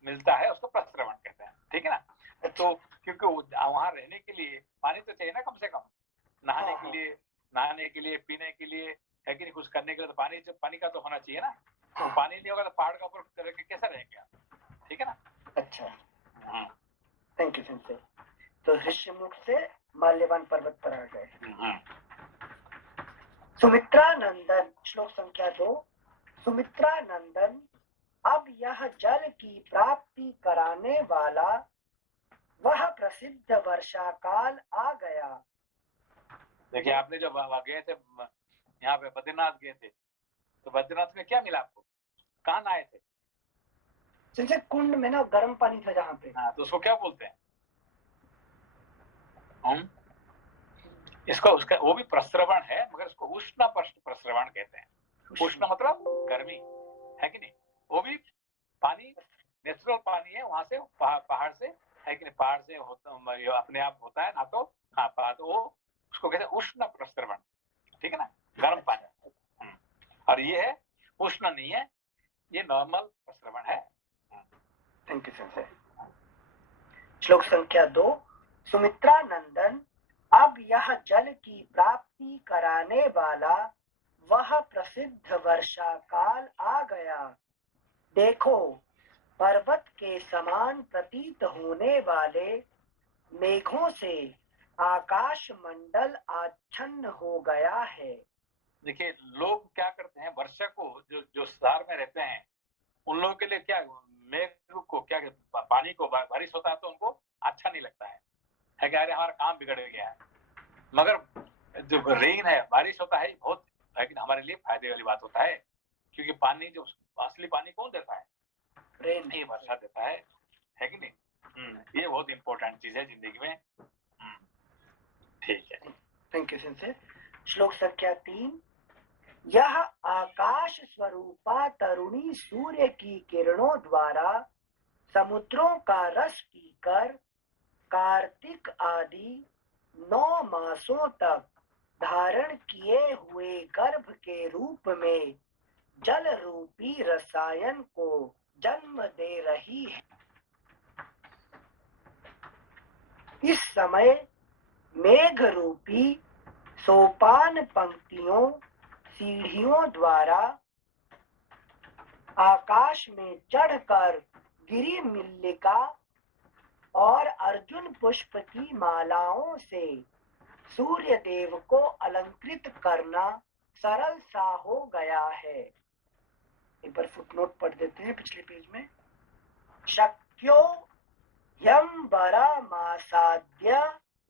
मिलता है उसको प्रश्रवण कहते हैं, ठीक है ना। तो क्योंकि वहाँ रहने के लिए पानी तो चाहिए ना, कम से कम नहाने के लिए, पीने के लिए, है कि नहीं, कुछ करने के लिए तो पानी का तो होना चाहिए ना। तो पानी नहीं होगा तो पहाड़ का ऊपर रह के कैसा रहेंगे आप, ठीक है ना। अच्छा, थैंक यू सिंचे। तो ऋष्यमुख से माल्यवान पर्वत पर आ गए। सुमित्रानंदन, श्लोक संख्या 2। सुमित्रानंदन, अब यह जल की प्राप्ति कराने वाला वह प्रसिद्ध वर्षा काल आ गया। देखिए आपने जो गए थे यहाँ पे बद्रीनाथ गए थे, तो बद्रीनाथ में क्या मिला आपको? कहाँ नहाए थे? जैसे कुंड में ना गर्म पानी था जहाँ पे। हाँ, तो उसको क्या बोलते हैं? इसको उसका वो भी प्रस्रवण है, मगर उसको उष्ण प्रस्रवण कहते हैं। उष्ण मतलब गर्मी, है कि नहीं। वो भी पानी नेचुरल पानी है, वहां से पहाड़ से, है कि नहीं, पहाड़ से अपने आप होता है ना। तो तो वो उसको कहते हैं उष्ण प्रस्रवण, ठीक है ना, गर्म पानी। और ये है उष्ण नहीं है, ये नॉर्मल प्रस्रवण है। Thank you sir. श्लोक संख्या 2। सुमित्रानंदन, अब यह जल की प्राप्ति कराने वाला वह प्रसिद्ध वर्षा काल आ गया। देखो, पर्वत के समान प्रतीत होने वाले मेघों से आकाश मंडल आच्छन्न हो गया है। देखिए लोग क्या करते हैं, वर्षा को जो शहर में रहते हैं उन लोगों के लिए क्या, मेघ को क्या, पानी को बारिश होता है तो उनको अच्छा नहीं लगता है कि अरे हमारा काम बिगड़ गया है। मगर जो रेन है, बारिश होता है, बहुत है कि हमारे लिए फायदे वाली बात होता है, क्योंकि पानी जो असली पानी कौन देता है? रेन ही वर्षा देता है कि नहीं। ये बहुत इंपॉर्टेंट चीज है जिंदगी में। ठीक है, थैंक यू सिंसे। श्लोक संख्या 3। यह आकाश स्वरूपा तरुणी सूर्य की किरणों द्वारा समुद्रों का रस पीकर कार्तिक आदि 9 मासों तक धारण किए हुए गर्भ के रूप में जल रूपी रसायन को जन्म दे रही है। इस समय मेघ रूपी सोपान पंक्तियों सीढ़ियों द्वारा आकाश में चढ़कर गिरी मल्लिका और अर्जुन पुष्प की मालाओं से सूर्य देव को अलंकृत करना सरल सा हो गया है। एक बार फुटनोट पढ़ देते हैं पिछले पेज में। शक्यो यम बरा मासाद्य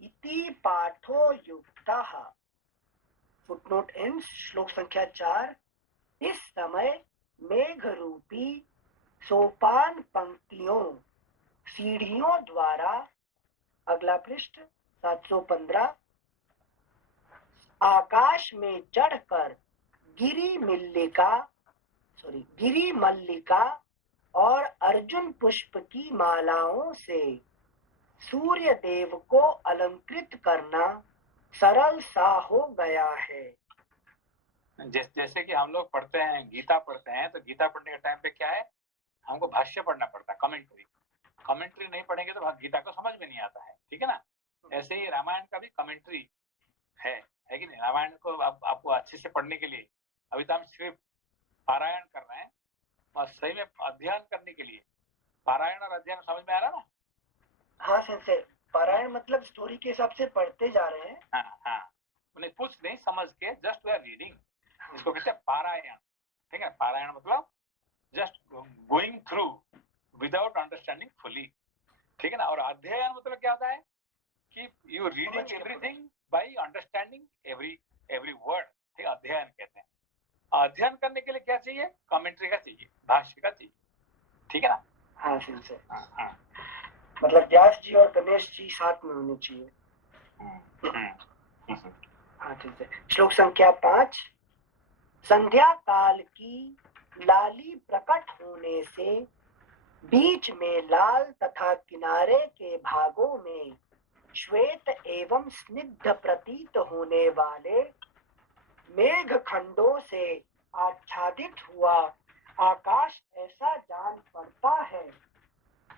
इति पाठो युक्तः। Footnote ends. श्लोक संख्या 4। इस समय मेघ रूपी सोपान पंक्तियों सीढ़ियों द्वारा, अगला पृष्ठ 715, आकाश में चढ़कर गिरी मल्लिका और अर्जुन पुष्प की मालाओं से सूर्य देव को अलंकृत करना सरल सा हो गया है। जैसे कि हम लोग पढ़ते हैं, गीता पढ़ते हैं, तो गीता पढ़ने के टाइम पे क्या है, हमको भाष्य पढ़ना पड़ता है, कमेंट्री नहीं पढ़ेंगे तो गीता को समझ में नहीं आता है, ठीक है ना। ऐसे ही रामायण का भी कमेंट्री है कि नहीं। रामायण को आपको अच्छे से पढ़ने के लिए, अभी तो हम सिर्फ पारायण कर रहे हैं, और सही में अध्ययन करने के लिए पारायण और अध्ययन समझ में आ रहा ना। हाँ सेंसे, पारायण मतलब स्टोरी के हिसाब से पढ़ते जा रहे हैं। हाँ, उन्हें कुछ नहीं समझ के जस्ट वी आर रीडिंग, इसको कहते हैं पारायण, ठीक है। पारायण मतलब just going through without understanding fully, ठीक है ना। और अध्ययन मतलब क्या होता है कि you reading everything by understanding every word, ठीक है, अध्ययन कहते हैं। अध्ययन करने के लिए क्या चाहिए, कमेंट्री का चाहिए, भाष्य का चाहिए, ठीक है ना। हाँ सेंसे, हाँ, मतलब व्यास जी और गणेश जी साथ में होने चाहिए। हाँ ठीक है। श्लोक संख्या 5। संध्या काल की लाली प्रकट होने से बीच में लाल तथा किनारे के भागों में श्वेत एवं स्निग्ध प्रतीत होने वाले मेघ खंडों से आच्छादित हुआ आकाश ऐसा जान पड़ता है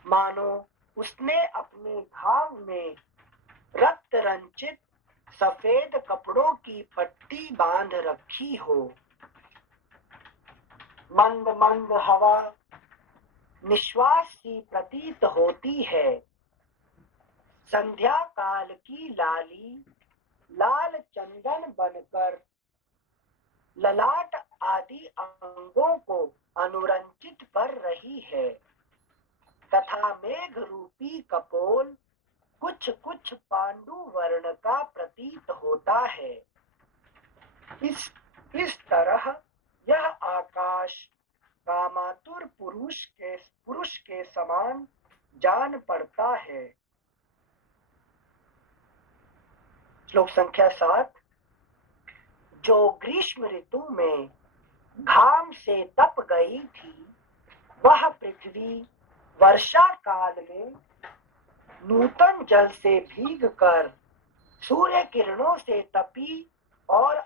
मानो उसने अपने घाव में रक्त रंजित सफेद कपड़ों की पट्टी बांध रखी हो। मंद मंद हवा निश्वास सी प्रतीत होती है। संध्या काल की लाली लाल चंदन बनकर ललाट आदि अंगों को अनुरंजित कर रही है तथा मेघ रूपी कपोल कुछ कुछ पांडु वर्ण का प्रतीत होता है। इस तरह यह आकाश कामातुर पुरुष के समान जान पड़ता है। श्लोक संख्या 7। जो ग्रीष्म ऋतु में घाम से तप गई थी वह पृथ्वी वर्षा काल में नूतन जल से भीगकर सूर्य किरणों से तपी और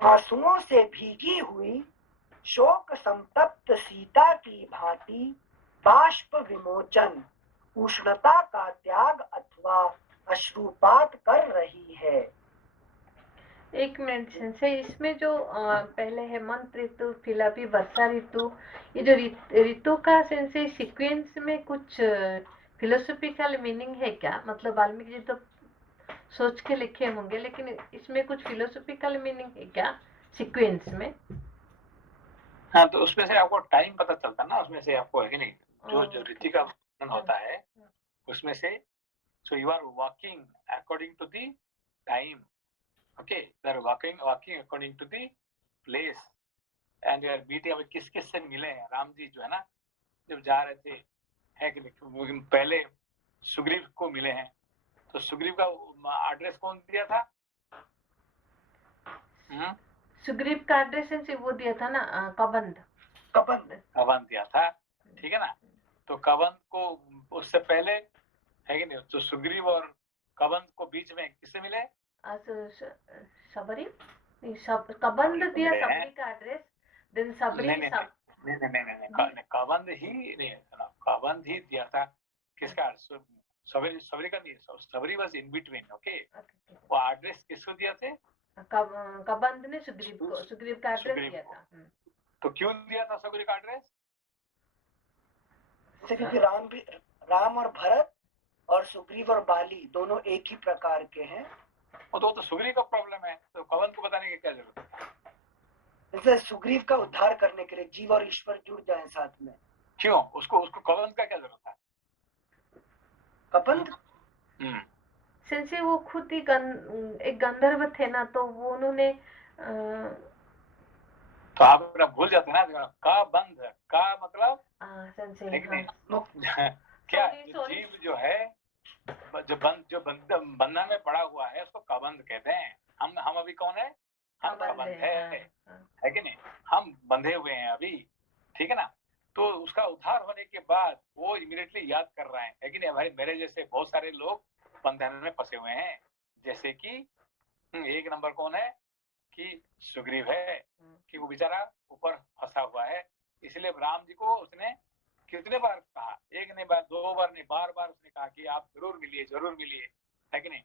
आंसुओं से भीगी हुई शोक संतप्त सीता की भांति बाष्प विमोचन उष्णता का त्याग अथवा अश्रुपात कर रही है। एक मिनट से इसमें जो पहले हेमंत ऋतु फिर अभी वर्षा ऋतु, ये जो ऋतु का सेंसे सीक्वेंस में कुछ फिलोसॉफिकल मीनिंग है क्या? मतलब वाल्मीकि जी तो सोच के लिखे होंगे, लेकिन इसमें कुछ फिलोसॉफिकल मीनिंग है क्या सीक्वेंस में? हाँ, तो उसमें से आपको टाइम पता चलता ना, उसमें से आपको है कि नहीं, जो ऋतु का वर्णन होता है उसमें से, so you are walking according to the time, okay, you are walking according to the place and you are meeting. अब किस किस से मिले हैं राम जी, जो है ना, जब जा रहे थे, है कि नहीं, पहले सुग्रीव को मिले हैं, तो सुग्रीव का एड्रेस कौन दिया था? सुग्रीव का एड्रेस वो दिया था ना, कबंध दिया था, ठीक है ना। तो कबंध को उससे पहले, है कि नहीं, तो सुग्रीव और कबंध को बीच में किससे मिले? सबरी कबंध दिया सबरी का एड्रेस, देन सबरी नहीं, कबंध ही नहीं, कबंध ही दिया था। किसका? सबरी का नहीं, सबरी वाज इन बिटवीन, ओके। वो एड्रेस किसको दिया थे? कबंध ने सुग्रीव का एड्रेस दिया था। तो क्यों दिया था सुग्रीव का एड्रेस? क्योंकि राम और भरत और सुग्रीव और बाली दोनों एक ही प्रकार के हैं। तो सुग्रीव का प्रॉब्लम है, तो कबंध को बताने की क्या जरूरत है? जैसे सुग्रीव का उद्धार करने के लिए जीव और ईश्वर जुड़ जाए साथ में। क्यों उसको कबंध का क्या जरूरत है? कबंध सिंसे वो खुद ही एक गंधर्व थे ना, तो वो उन्होंने तो आप भूल जाते हैं ना, का बंध का मतलब क्या, जीव जो है, जो बंधन में पड़ा हुआ है उसको कबंध कहते हैं। हम अभी कौन है? हम कबंध है कि नहीं, हम बंधे हुए हैं अभी, ठीक है ना। तो उसका उद्धार होने के बाद वो इमीडिएटली याद कर रहे हैं, है कि नहीं, भाई मेरे जैसे बहुत सारे लोग बंधन में फंसे हुए हैं। जैसे कि एक नंबर कौन है? कि सुग्रीव है कि वो बेचारा ऊपर फंसा हुआ है, इसलिए राम जी को उसने कितने बार कहा, एक ने बार, दो बार नहीं, बार बार उसने कहा कि आप जरूर मिलिए, है कि नहीं,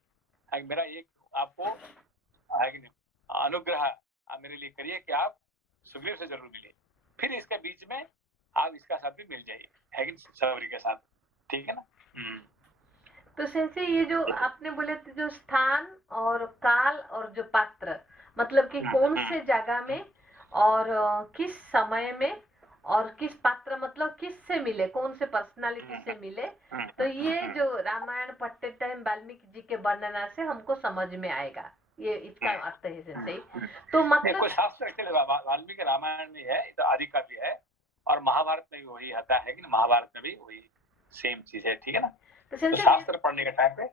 मेरा एक आपको है कि नहीं अनुग्रह आप मेरे लिए करिए कि आप सुग्रीव से जरूर मिलिए, फिर इसके बीच में आप इसका साथ भी मिल जाइए, है कि सबरी के साथ, ठीक है ना। तो सेंसे ये जो आपने बोले थे जो स्थान और काल और जो पात्र, मतलब कि कौन से जगह में और किस समय में और किस पात्र मतलब किससे मिले, कौन से पर्सनालिटी से मिले, तो ये जो रामायण पढ़ते टाइम वाल्मीकि जी के वर्णना से हमको समझ में आएगा, ये इसका अर्थ है सेंसे। तो मतलब कोई शास्त्र एक्चुअली वाल्मीकि रामायण में है, तो आदि काव्य है, और महाभारत में भी वही आता है कि महाभारत में भी वही सेम चीज है, ठीक है ना। तो शास्त्र पढ़ने के टाइम पे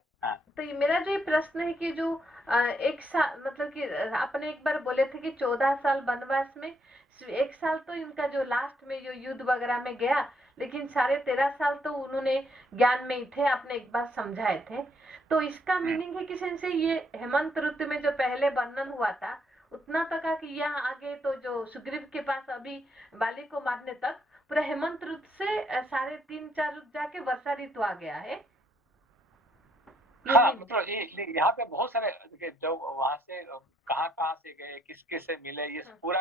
तो ये मेरा जो प्रश्न है कि जो एक साल मतलब कि आपने एक बार बोले थे कि 14 साल वनवास में 1 साल तो इनका जो लास्ट में जो युद्ध वगैरह में गया, लेकिन 13.5 साल तो उन्होंने ज्ञान में ही थे, आपने एक बार समझाए थे। तो इसका मीनिंग है कि सेंसे ये हेमंत ऋतु में जो पहले वर्णन हुआ था उतना तक कि यहाँ आगे तो जो सुग्रीव के पास अभी बाली को मारने तक पूरा हेमंत ऋतु से 3.5-4 ऋतु जाके वर्षा ऋतु आ गया है। हाँ, मतलब ये यहाँ पे बहुत सारे जो वहां से कहाँ से गए, किसके से मिले, ये पूरा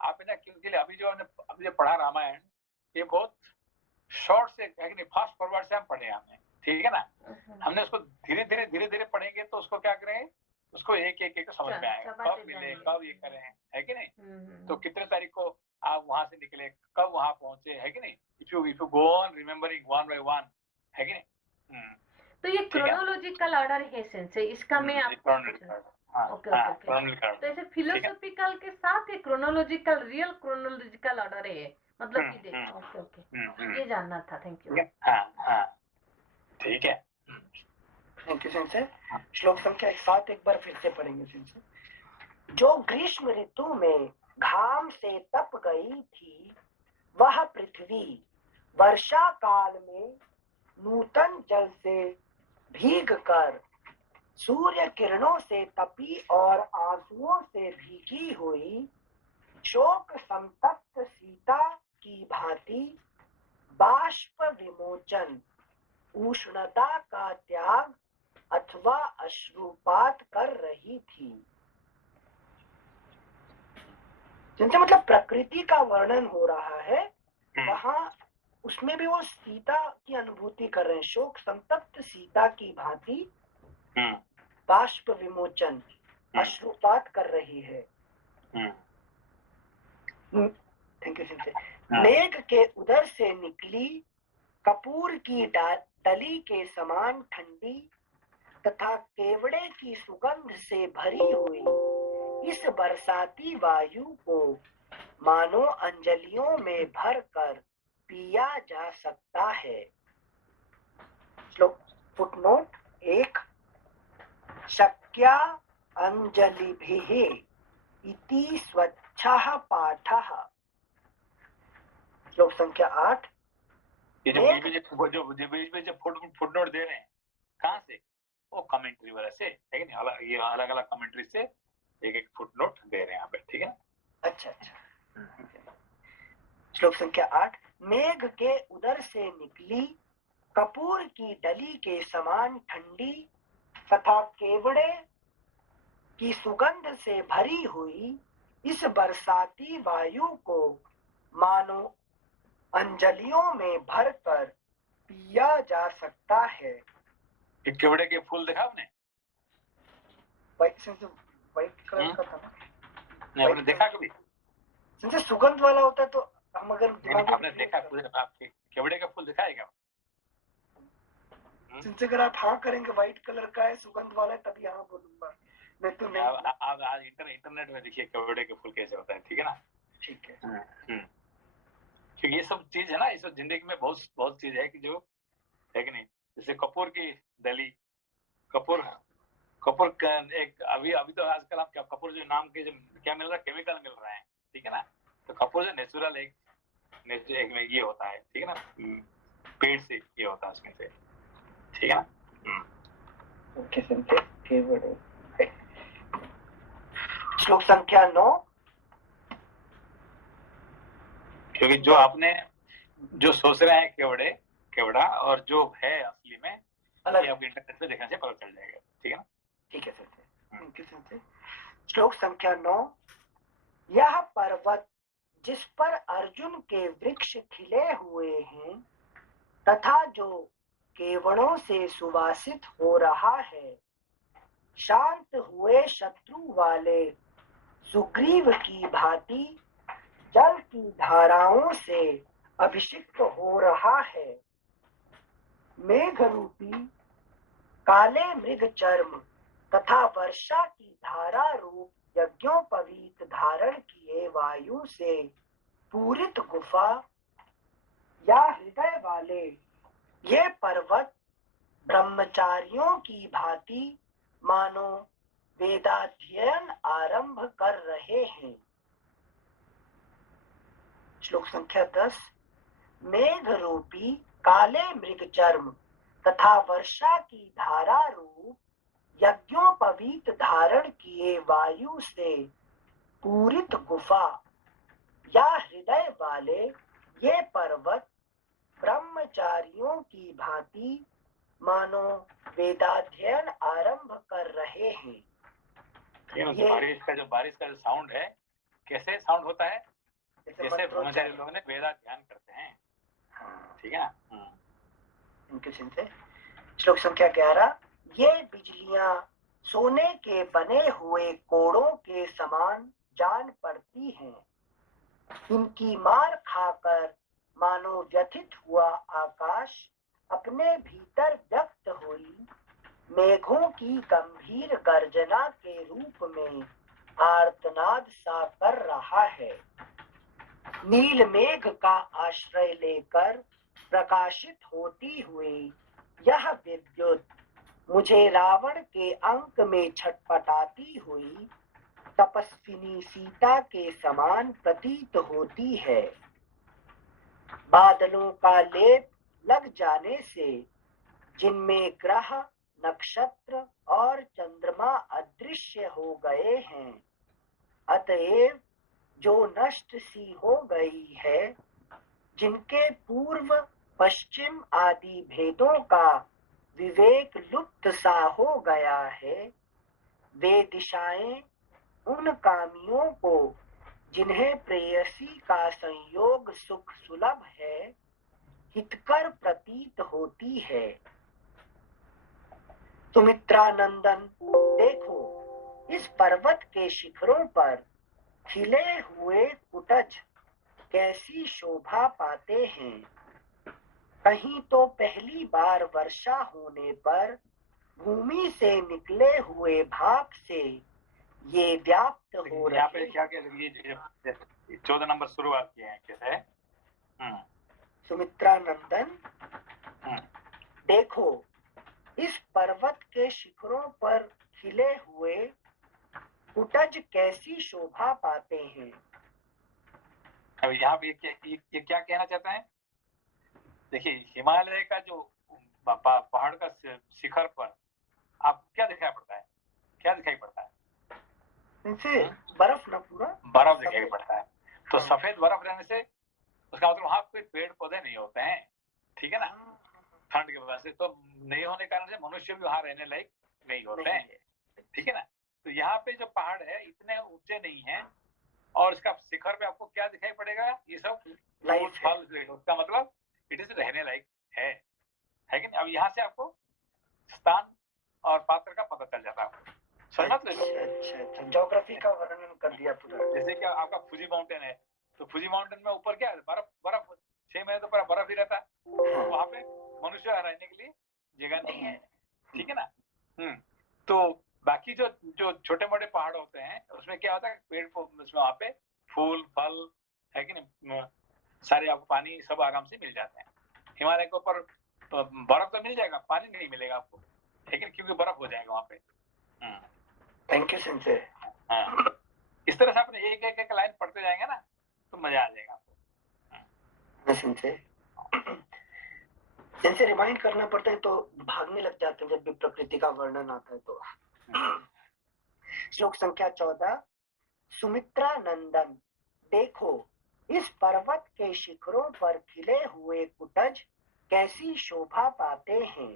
आप ना, क्योंकि अभी जो पढ़ा रामायण, ये बहुत शॉर्ट से फास्ट फॉरवर्ड से हम पढ़े हमने, ठीक है ना। हमने उसको धीरे धीरे पढ़ेंगे तो उसको क्या करें, उसको एक समझ में आएगा, कब मिले, कब ये करें, है कि नहीं। तो कितने तारीख को आप वहां से निकले, कब वहां पहुंचे, है कि नहीं। If you go on remembering one by one, है कि नहीं। तो ये क्रोनोलॉजिकल ऑर्डर है सेंसे, इसका मैं आपको ओके तो ऐसे फिलोसॉफिकल के साथ ये क्रोनोलॉजिकल रियल क्रोनोलॉजिकल ऑर्डर है, मतलब कि ओके ये जानना था। Thank you. ठीक है, थैंक यू सेंसे। श्लोक संख्या 7 एक बार फिर से पढ़ेंगे सेंसे। जो ग्रीष्म ऋतु में घाम से तप गई थी, वह पृथ्वी वर्षा काल में नूतन जल से भीग कर सूर्य किरणों से तपी और आंसुओं से भीगी हुई शोक संतप्त सीता की भांति बाष्प विमोचन, उष्णता का त्याग अथवा अश्रुपात कर रही थी। जिनसे मतलब प्रकृति का वर्णन हो रहा है, वहां उसमें भी वो सीता की अनुभूति कर रहे हैं। शोक संतप्त सीता की भांति बाष्प विमोचन, अश्रुपात कर रही है। Thank you sensei. मेघ के उदर से निकली कपूर की डली के समान ठंडी तथा केवड़े की सुगंध से भरी हुई इस बरसाती वायु को मानो अंजलियों में भरकर पिया जा सकता है। श्लोक फुटनोट 1 शक्या अंजलिभिः इति स्वच्छः पाठः। श्लोक संख्या 8। ये जो बीच में जो फुटनोट दे रहे हैं, कहाँ से, वो कमेंट्री वाले से, है कि नहीं, ये अलग अलग कमेंट्री से एक फुटनोट दे रहे हैं यहाँ पे, ठीक है। अच्छा। श्लोक संख्या 8 मेघ के उदर से निकली कपूर की डली के समान ठंडी तथा केवड़े की सुगंध से भरी हुई इस बरसाती वायु को मानो अंजलियों में भरकर पिया जा सकता है। केवड़े के फूल देखा आपने? व्हाइट कलर का था ना? नहीं, आपने देखा कभी? जैसे सुगंध वाला होता है, तो हम अगर आपने देखा आपके केवड़े का फूल दिखाई क्या? जिनसे अगर आप हाँ करेंगे व्हाइट कलर का है, सुगंध वाला है, तभी हाँ बोलूंगा, मैं तो नहीं। आप आज इंटरनेट में देखिए केवड़े के फूल कैसे होता है, ठीक है ना। ठीक है। क्योंकि ये सब चीज है ना, इस जिंदगी में बहुत चीज है कि जो है कि नहीं। जैसे कपूर की डली, कपूर एक अभी तो आजकल आप क्या कपूर जो नाम के जो क्या मिल रहा है, केमिकल मिल रहा है, ठीक है ना। तो कपूर जो नेचुरल एक में ये होता है, ठीक है ना, पेड़ से ये होता है उसमें से, ठीक है ना। श्लोक संख्या 9। क्योंकि जो आपने जो सोच रहे हैं केवड़ा और जो है असली में अलग ये आपके इंटरनेट पे देखने से पता चल जाएगा। ठीक है ना? ठीक है सर। श्लोक संख्या 9। यह पर्वत जिस पर अर्जुन के वृक्ष खिले हुए हैं तथा जो केवड़ों से सुवासित हो रहा है, शांत हुए शत्रु वाले सुग्रीव की भांति जल की धाराओं से अभिषिक्त हो रहा है। मेघ रूपी काले मृग चर्म तथा वर्षा की धारा रूप यज्ञोपवीत धारण किए वायु से पूरित गुफा या हृदय वाले ये पर्वत ब्रह्मचारियों की भांति मानो वेदाध्ययन आरंभ कर रहे हैं। श्लोक संख्या 10। मेघ रूपी काले मृग चर्म तथा वर्षा की धारा रूप यज्ञोपवीत धारण किए वायु से पूरित गुफा या हृदय वाले ये पर्वत ब्रह्मचारियों की भांति मानो वेदाध्ययन आरंभ कर रहे हैं। ये बारिश का जो साउंड है कैसे साउंड होता है? जैसे ब्रह्मचारी लोग ने वेदाध्ययन करते हैं। ठीक है ना? इनके से श्लोक संख्या 11। ये बिजलियां सोने के बने हुए कोड़ों के समान जान पड़ती हैं। इनकी मार खाकर मानो व्यथित हुआ आकाश अपने भीतर व्यक्त हुई मेघों की गंभीर गर्जना के रूप में आर्तनाद सा कर रहा है। नील मेघ का आश्रय लेकर प्रकाशित होती हुई यह विद्युत मुझे रावण के अंक में छटपटाती हुई तपस्विनी सीता के समान प्रतीत होती है। बादलों का लेप लग जाने से जिनमें ग्रह नक्षत्र और चंद्रमा अदृश्य हो गए हैं, अतएव जो नष्ट सी हो गई है, जिनके पूर्व पश्चिम आदि भेदों का विवेक लुप्त सा हो गया है, वे दिशाएं उन कामियों को जिन्हें प्रेयसी का संयोग सुख सुलभ है हितकर प्रतीत होती है। सुमित्रानंदन देखो, इस पर्वत के शिखरों पर खिले हुए कुटज कैसी शोभा पाते हैं। कहीं तो पहली बार वर्षा होने पर भूमि से निकले हुए भाप से ये व्याप्त हो रहे। यहाँ पे क्या क्या 14 नंबर शुरुआत किए हैं कैसे? सुमित्रानंदन देखो, इस पर्वत के शिखरों पर खिले हुए कुटज कैसी शोभा पाते हैं। अब यहाँ पे ये क्या कहना चाहते हैं? देखिए, हिमालय का जो पहाड़ का शिखर पर आप क्या दिखाई पड़ता है? क्या दिखाई पड़ता है? बर्फ ना, पूरा बर्फ दिखाई पड़ता है। तो सफेद बर्फ रहने से उसका मतलब वहां कोई पेड़ पौधे नहीं होते हैं। ठीक है ना? ठंड की वजह से तो नहीं होने के कारण से मनुष्य भी वहां रहने लायक नहीं होते हैं। ठीक है ना? तो यहाँ पे जो पहाड़ है इतने ऊंचे नहीं है और इसका शिखर पे आपको क्या दिखाई पड़ेगा? ये सब फल, उसका मतलब इट इज रहने लायक है कि नहीं? अब यहाँ से आपको स्थान और पात्र का पता चल जाता है। अच्छा, ज्योग्राफी का वर्णन कर दिया पूरा। जैसे कि आपका फुजी माउंटेन है, तो फुजी माउंटेन में ऊपर क्या है? बर्फ 6 महीने तो पूरा बर्फ ही रहता है। तो वहां पे मनुष्य रहने के लिए जगह नहीं है। ठीक है ना? तो बाकी जो छोटे मोटे पहाड़ होते हैं उसमें क्या होता है? पेड़ उसमें वहां पे फूल फल है कि नहीं, सारे आपको पानी सब आराम से मिल जाते हैं। हिमालय के ऊपर बर्फ तो मिल जाएगा, पानी नहीं मिलेगा आपको, लेकिन क्योंकि बर्फ हो जाएगा वहां पे। Thank you sensei. इस तरह से अपने एक लाइन पढ़ते जाएंगे ना तो मजा आ जाएगा आपको। सेंसे रिमाइंड करना पड़ता है तो भागने लग जाते हैं जब भी प्रकृति का वर्णन आता है तो। श्लोक संख्या 14। सुमित्रा नंदन, देखो इस पर्वत के शिखरों पर खिले हुए कुटज कैसी शोभा पाते हैं।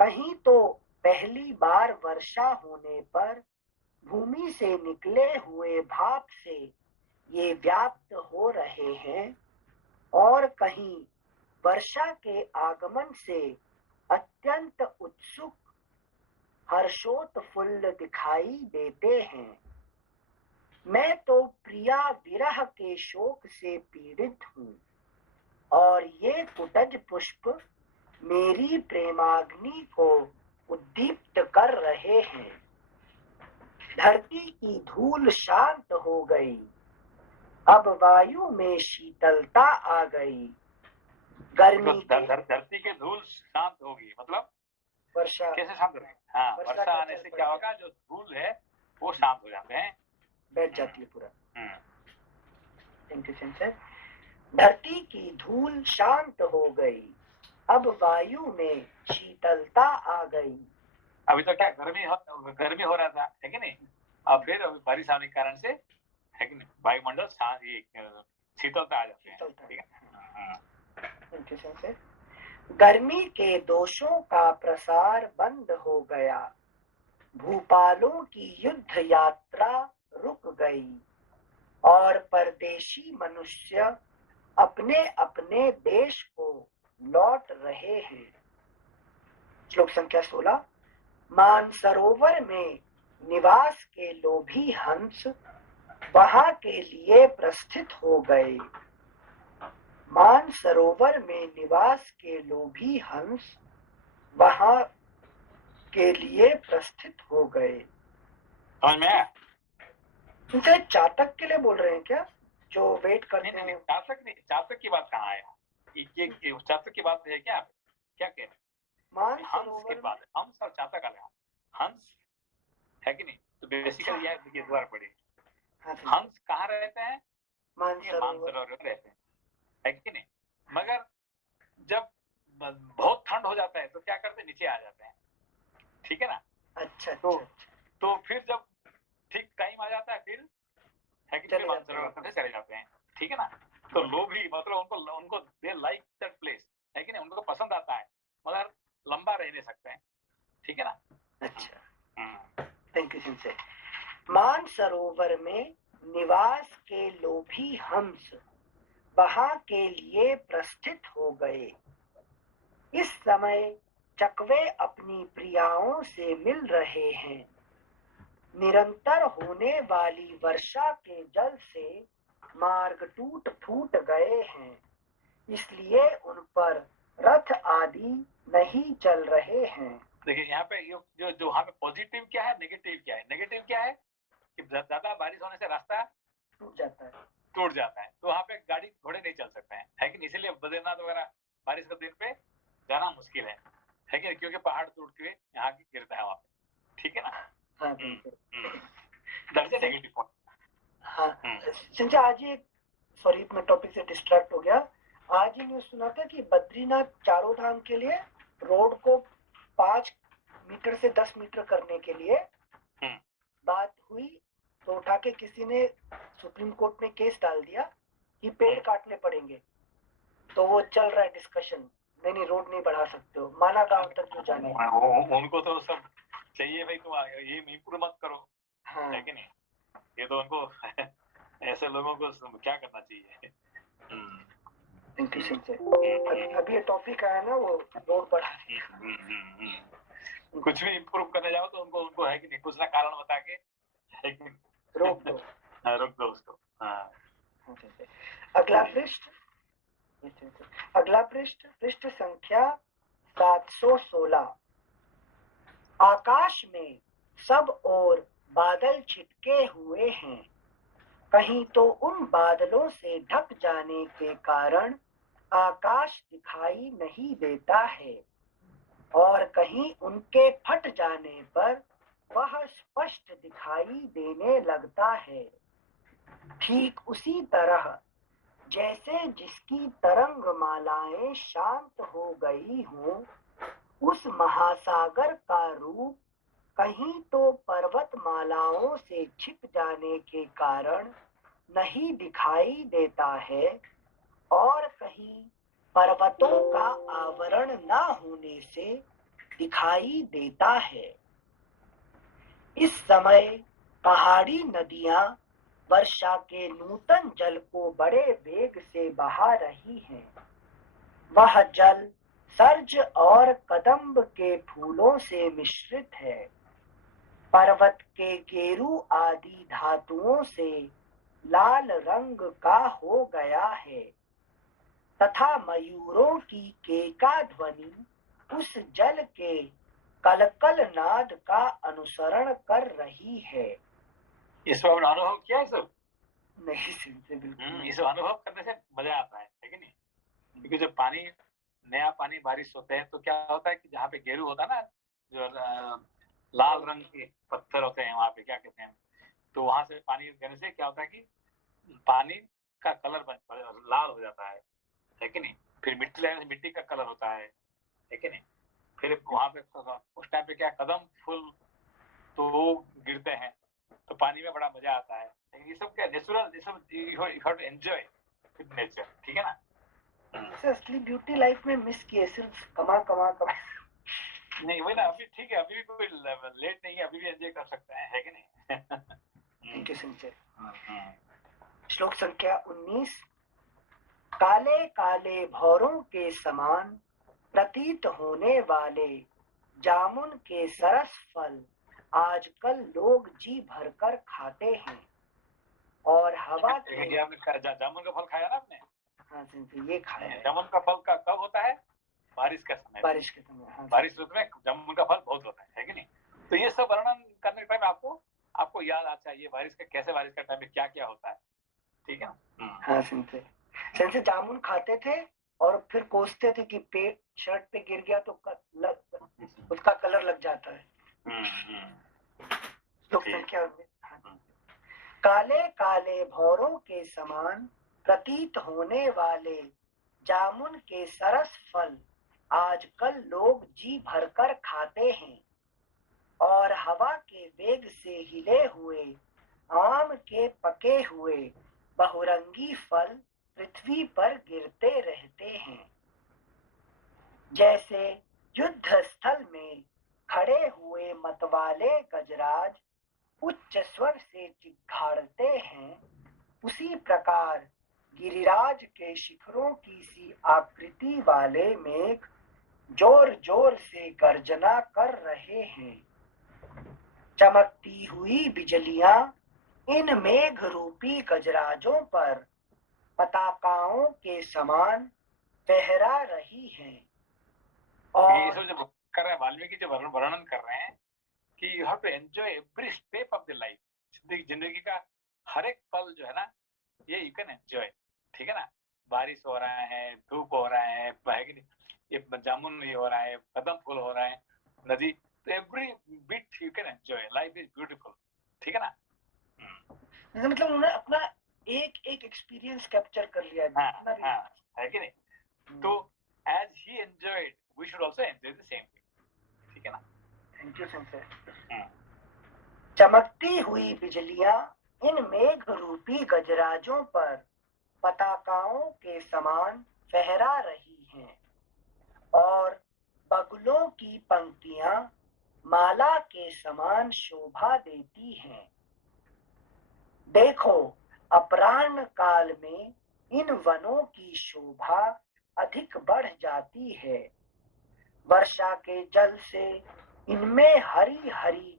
कहीं तो पहली बार वर्षा होने पर भूमि से निकले हुए भाप से ये व्याप्त हो रहे हैं और कहीं वर्षा के आगमन से अत्यंत उत्सुक हर्षोत्फुल्ल दिखाई देते हैं। मैं तो प्रिया विरह के शोक से पीड़ित हूँ और ये कुटज पुष्प मेरी प्रेमाग्नि को उद्दीप्त कर रहे हैं। धरती की धूल शांत हो गई, अब वायु में शीतलता आ गई। गर्मी धरती की धूल शांत होगी मतलब वर्षा कैसे शांत होगी? हाँ, वर्षा आने से क्या होगा, जो धूल है वो शांत हो जाते हैं, बैठ जाती है पूरा। Thank you sensor. धरती की धूल शांत हो गई, अब वायु में शीतलता आ गई। अभी तो क्या गर्मी हो रहा था, है कि नहीं? अब फिर बारिश आने के कारण से, है कि नहीं, वायुमंडल शीतलता आ जाती है। ठीक है। Thank you sensor. गर्मी के दोषों का प्रसार बंद हो गया, भूपालों की युद्ध यात्रा रुक गई और परदेशी मनुष्य अपने अपने देश को लौट रहे हैं। श्लोक संख्या 16। मानसरोवर में निवास के लोभी हंस वहां के लिए प्रस्थित हो गए। मानसरोवर में निवास के लोभी हंस वहां के लिए प्रस्थित हो गए। समझ में आया? इनसे चातक के लिए बोल रहे हैं क्या, जो वेट करते हैं? नहीं, चातक नहीं, चातक की बात कहाँ आया? ये चातक की बात है क्या? क्या कह रहे हैं? हंस की बात है। हंस और चातक अलग। हंस है कि नहीं? तो बेसिकली यह देखिए द्वार पड़े। हंस कहाँ रहते हैं? मानसरोवर रहते हैं, है कि नहीं? मगर जब बहुत ठंड हो जाता है तो क्या करते हैं, नीचे आ जाते हैं। ठीक है ना? अच्छा। तो फिर जब ठीक टाइम आ जाता है फिर, है कि नहीं, मानसरोवर में चले जाते हैं। ठीक है ना? तो लोग भी मतलब उनको दे लाइक दैट प्लेस, है कि नहीं? उनको पसंद आता है मगर लंबा रह नहीं सकते हैं। ठीक है ना? अच्छा, थैंक यू सिंसे। मानसरोवर में निवास के लोभी हंस वहां के लिए प्रस्थित हो गए। इस समय चकवे अपनी प्रियाओं से मिल रहे हैं। निरंतर होने वाली वर्षा के जल से मार्ग टूट फूट गए हैं, इसलिए उन पर रथ आदि नहीं चल रहे हैं। देखिए यहाँ पे जो यहाँ पे पॉजिटिव क्या है, नेगेटिव क्या है? नेगेटिव क्या है कि ज्यादा बारिश होने से रास्ता टूट जाता है, तो वहाँ पे गाड़ी घोड़े नहीं चल सकते हैं, है कि नहीं? इसीलिए बद्रीनाथ वगैरह बारिश के दिन पे जाना मुश्किल है कि नहीं? क्योंकि पहाड़ टूट के यहाँ गिरता है वहाँ पे। ठीक है ना? Negative point. हाँ संजय, आज ही सॉरी मैं टॉपिक से डिस्ट्रैक्ट हो गया। आज ही मैं सुना था कि बद्रीनाथ चारों धाम के लिए रोड को 5 मीटर से 10 मीटर करने के लिए बात हुई, तो उठा के किसी ने सुप्रीम कोर्ट में केस डाल दिया कि पेड़ काटने पड़ेंगे। तो वो चल रहा है डिस्कशन, नहीं रोड नहीं बढ़ा सकते हो, माना गांव तक जो जाने। उनको तो सब चाहिए भाई, तुम ये मीपुर मत करो, है कि नहीं? ये तो उनको ऐसे लोगों को क्या करना चाहिए? अभी टॉपिक आया ना, वो रोड बढ़ा कुछ भी इम्प्रूव करने जाओ तो उनको है कि नहीं, कुछ ना कारण बता के रोक दो। रोक दो उसको। अगला पृष्ठ संख्या 716। आकाश में सब ओर बादल छिटके हुए हैं, कहीं तो उन बादलों से ढक जाने के कारण आकाश दिखाई नहीं देता है और कहीं उनके फट जाने पर वह स्पष्ट दिखाई देने लगता है। ठीक उसी तरह जैसे जिसकी तरंग मालाएं शांत हो गई हों, उस महासागर का रूप कहीं तो पर्वतमालाओं से छिप जाने के कारण नहीं दिखाई देता है और कहीं पर्वतों का आवरण न होने से दिखाई देता है। इस समय पहाड़ी नदियां वर्षा के नूतन जल को बड़े वेग से बहा रही हैं। वह जल सर्ज और कदम्ब के फूलों से मिश्रित है। पर्वत के गेरू आदि धातुओं से लाल रंग का हो गया है तथा मयूरों की केका ध्वनि उस जल के कलकल नाद का अनुसरण कर रही है। इस बार अनुभव किया है सब? नहीं सिंपल बिल्कुल इस अनुभव करने से मजा आता है कि नहीं? क्योंकि जब पानी नया पानी बारिश होते हैं तो क्या होता है कि जहाँ पे गेरू होता है ना, जो लाल रंग के पत्थर होते हैं वहाँ पे, क्या कहते हैं, तो वहां से पानी गिरने से क्या होता है कि पानी का कलर लाल हो जाता है कि नहीं? फिर मिट्टी लगने से मिट्टी का कलर होता है कि नहीं? फिर वहां पे उस टाइम पे क्या कदम फूल तो गिरते हैं तो पानी में बड़ा मजा आता है। लेकिन ये सब क्या नेचुरल, ये सब you have to enjoy with nature, ठीक है ना? असली ब्यूटी लाइफ में मिस किए, सिर्फ कमा कमा कमा। नहीं वही ना, अभी ठीक है, अभी भी कोई लेट नहीं है, अभी भी एंजॉय कर सकते हैं, है कि नहीं? Thank you Sanjay. श्लोक संख्या 19। काले काले भौरों के समान प्रतीत होने वाले जामुन के सरस फल आजकल लोग जी भरकर खाते हैं और हवा के जामुन का फल खाया ना आपने? हाँ संजय, ये खाया है। जामुन का फल का कब होता है? बारिश का समय। बारिश के समय। हाँ, बारिश ऋतु में जामुन का फल बहुत होता है कि नहीं? तो ये सब वर्णन करने के टाइम आपको याद आना चाहिए बारिश का, कैसे बारिश का टाइम में क्या क्या होता है, ठीक है ना? हाँ संजय जामुन खाते थे और फिर कोसते थे कि पेट शर्ट पे गिर गया तो उसका कलर लग जाता है। श्लोक संख्या 19। काले काले भौरों के समान प्रतीत होने वाले जामुन के सरस फल आजकल लोग जी भरकर खाते हैं और हवा के वेग से हिले हुए आम के पके हुए बहुरंगी फल पृथ्वी पर गिरते रहते हैं। जैसे युद्ध स्थल में खड़े हुए मतवाले गजराज उच्च स्वर से चिघाड़ते हैं, उसी प्रकार गिरिराज के शिखरों की सी आकृति वाले मेघ जोर जोर से गर्जना कर रहे हैं। चमकती हुई बिजलियां इन मेघ रूपी गजराजों पर पताकाओं के समान फहरा रही हैं। ये सब जो कर रहे हैं वाल्मीकि, जो वर्णन कर रहे हैं कि you have to enjoy every step of the life, जिंदगी का हर एक पल जो है ना, ये यू कैन एंजॉय, ठीक है ना? बारिश हो रहा है, धूप हो रहा है कि नहीं, ये जामुन ये हो रहा है, कदम फूल हो रहा है, नदी, तो every bit you can enjoy, life is beautiful, ठीक है ना? मतलब उन्होंने अपना एक एक एक्सपीरियंस कैप्चर कर लिया है कि नहीं? तो as he enjoyed we should also enjoy the same thing, ठीक है ना? Thank you Sanjay. चमकती हुई बिजलियां इन मेघ रूपी गजराजों पर पताकाओं के समान फहरा रही हैं और बगुलों की पंक्तियां माला के समान शोभा देती हैं। देखो, अपराह्न काल में इन वनों की शोभा अधिक बढ़ जाती है। वर्षा के जल से इनमें हरी हरी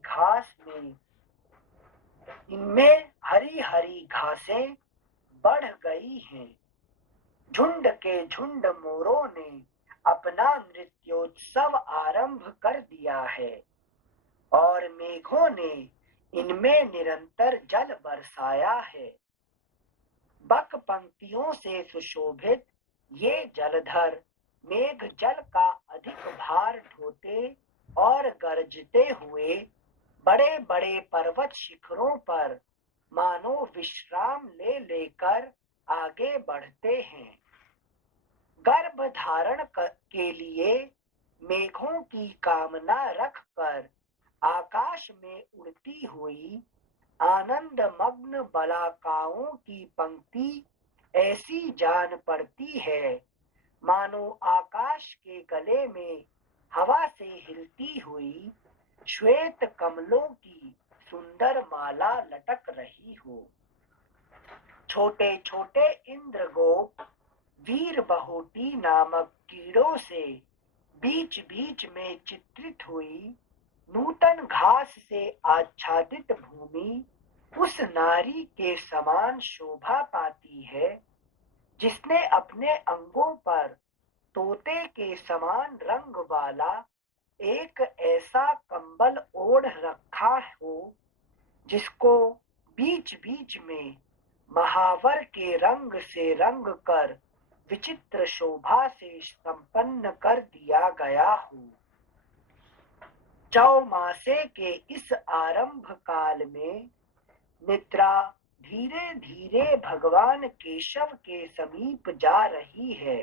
घासें बढ़ गई हैं। झुंड के झुंड मोरों ने अपना नृत्योत्सव आरंभ कर दिया है और मेघों ने इनमें निरंतर जल बरसाया है। बक पंक्तियों से सुशोभित ये जलधर मेघ जल का अधिक भार ढोते और गरजते हुए बड़े बड़े पर्वत शिखरों पर मानो विश्राम ले लेकर आगे बढ़ते हैं। गर्भ धारण के लिए मेघों की कामना रखकर आकाश में उड़ती हुई आनंद मग्न बालिकाओं की पंक्ति ऐसी जान पड़ती है मानो आकाश के गले में हवा से हिलती हुई श्वेत कमलों की सुंदर माला लटक रही हो। छोटे छोटे इंद्रगोप वीर बहोटी नामक कीड़ों से बीच बीच में चित्रित हुई नूतन घास से आच्छादित भूमि उस नारी के समान शोभा पाती है जिसने अपने अंगों पर तोते के समान रंग वाला एक ऐसा कंबल ओढ़ रखा हो जिसको बीच बीच में महावर के रंग से रंग कर विचित्र शोभा से संपन्न कर दिया गया हो। चौमासे के इस आरंभ काल में निद्रा धीरे धीरे भगवान केशव के समीप जा रही है।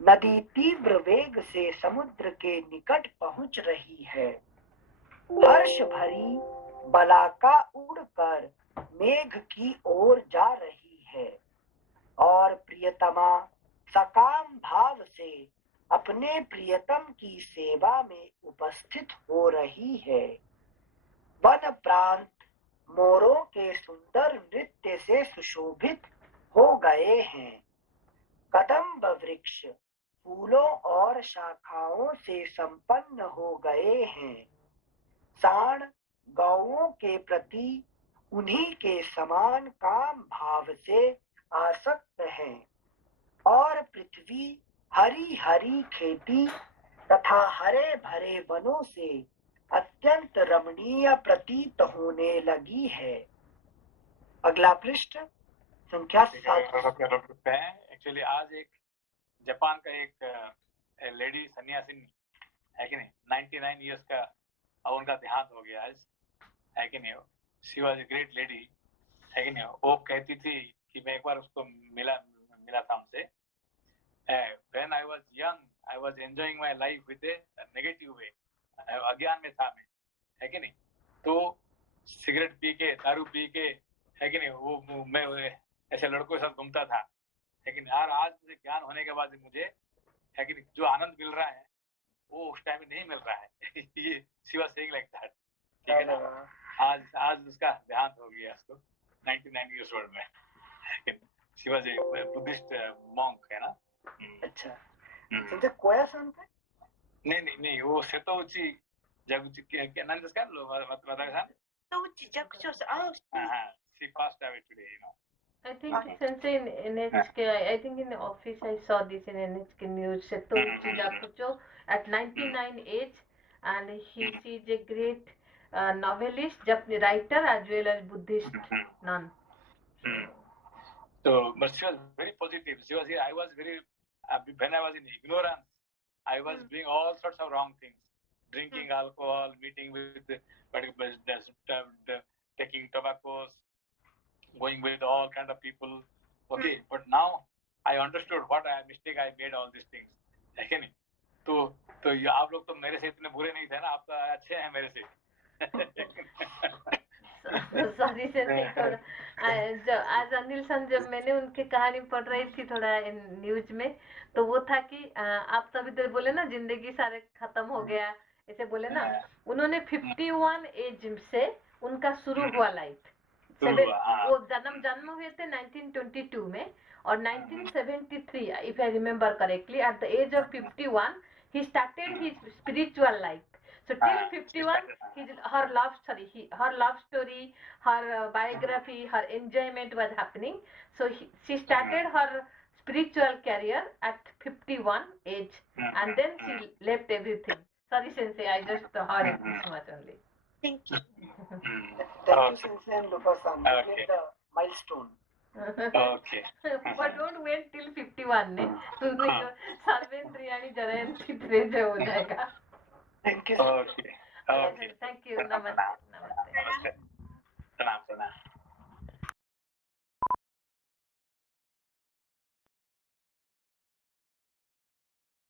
नदी तीव्र वेग से समुद्र के निकट पहुंच रही है। हर्ष भरी बलाका उड़कर मेघ की ओर जा रही है और प्रियतमा सकाम भाव से अपने प्रियतम की सेवा में उपस्थित हो रही है। वन प्रांत मोरों के सुंदर नृत्य से सुशोभित हो गए हैं। कदम्ब वृक्ष फूलों और शाखाओं से संपन्न हो गए हैं। सांड गौओं के प्रति उन्हीं के समान काम भाव से आसक्त है और पृथ्वी हरी हरी खेती तथा हरे भरे वनों से अत्यंत रमणीय प्रतीत होने लगी है। अगला पृष्ठ संख्या 7। एक्चुअली आज एक जापान का एक लेडी सन्यासिनी है कि नहीं, 99 इयर्स का, और उनका देहांत हो गया आज, है कि नहीं। She was a great lady, है कि नहीं। वो कहती थी कि मैं एक बार उसको मिला था उनसे। When I was young, I was enjoying my life with a negative way. अज्ञान में था मैं, है कि नहीं। तो सिगरेट पी के, दारू पी के, है कि नहीं, वो मैं ऐसे लड़कों के साथ घूमता था, है कि नहीं। और आज मुझे ज्ञान होने के बाद मुझे, है कि नहीं, जो आनंद मिल रहा है वो उस टाइम में नहीं मिल रहा है। ये she was saying like that, ठीक है ना। आज उसका देहांत हो गया उसको 99 इयर्स ओल्ड में। She was a Buddhist monk, है ना। अच्छा, संजय कोया सन थे? नहीं, वो सेतोउची जगुची के नाम इसका बताया Settouchi Jakucho. she passed away today, you know. I think since in NHK, I think in the office I saw this in NHK news. Settouchi Jakucho at 99 age, and she is a great novelist, Japanese writer as well as Buddhist nun. So, but she was very positive. She was here. I was very when I was in ignorance, I was doing all sorts of wrong things, drinking alcohol, meeting with taking tobaccos, going with all kind of people. Okay, but now I understood what mistake I made, all these things. है कि नहीं? तो ये आप लोग तो मेरे से इतने बुरे नहीं थे ना, आप तो अच्छे हैं मेरे से। सॉरी सर, आज अनिल सन जब मैंने उनकी कहानी पढ़ रही थी थोड़ा न्यूज में, तो वो था कि आप तभी तो बोले ना जिंदगी सारे खत्म हो गया, ऐसे बोले ना। उन्होंने 51 एज से उनका शुरू हुआ लाइफ। वो जन्म हुए थे 1922 में, और 1973 if I remember correctly, at the age of 51 he started his spiritual life. So till 51, her love story, her biography, her enjoyment was happening. So she started her spiritual career at 51 age, and then she left everything. Sorry, Sensei, I just heard it this much only. Thank you. Thank you, Sensei and Lupa-san. Okay. The milestone. Okay. But don't wait till 51 ने, सर्वेंद्रिय यानी जयंती हो जाएगा। Thank you. Okay. Thank you. नमस्ते। प्रणाम।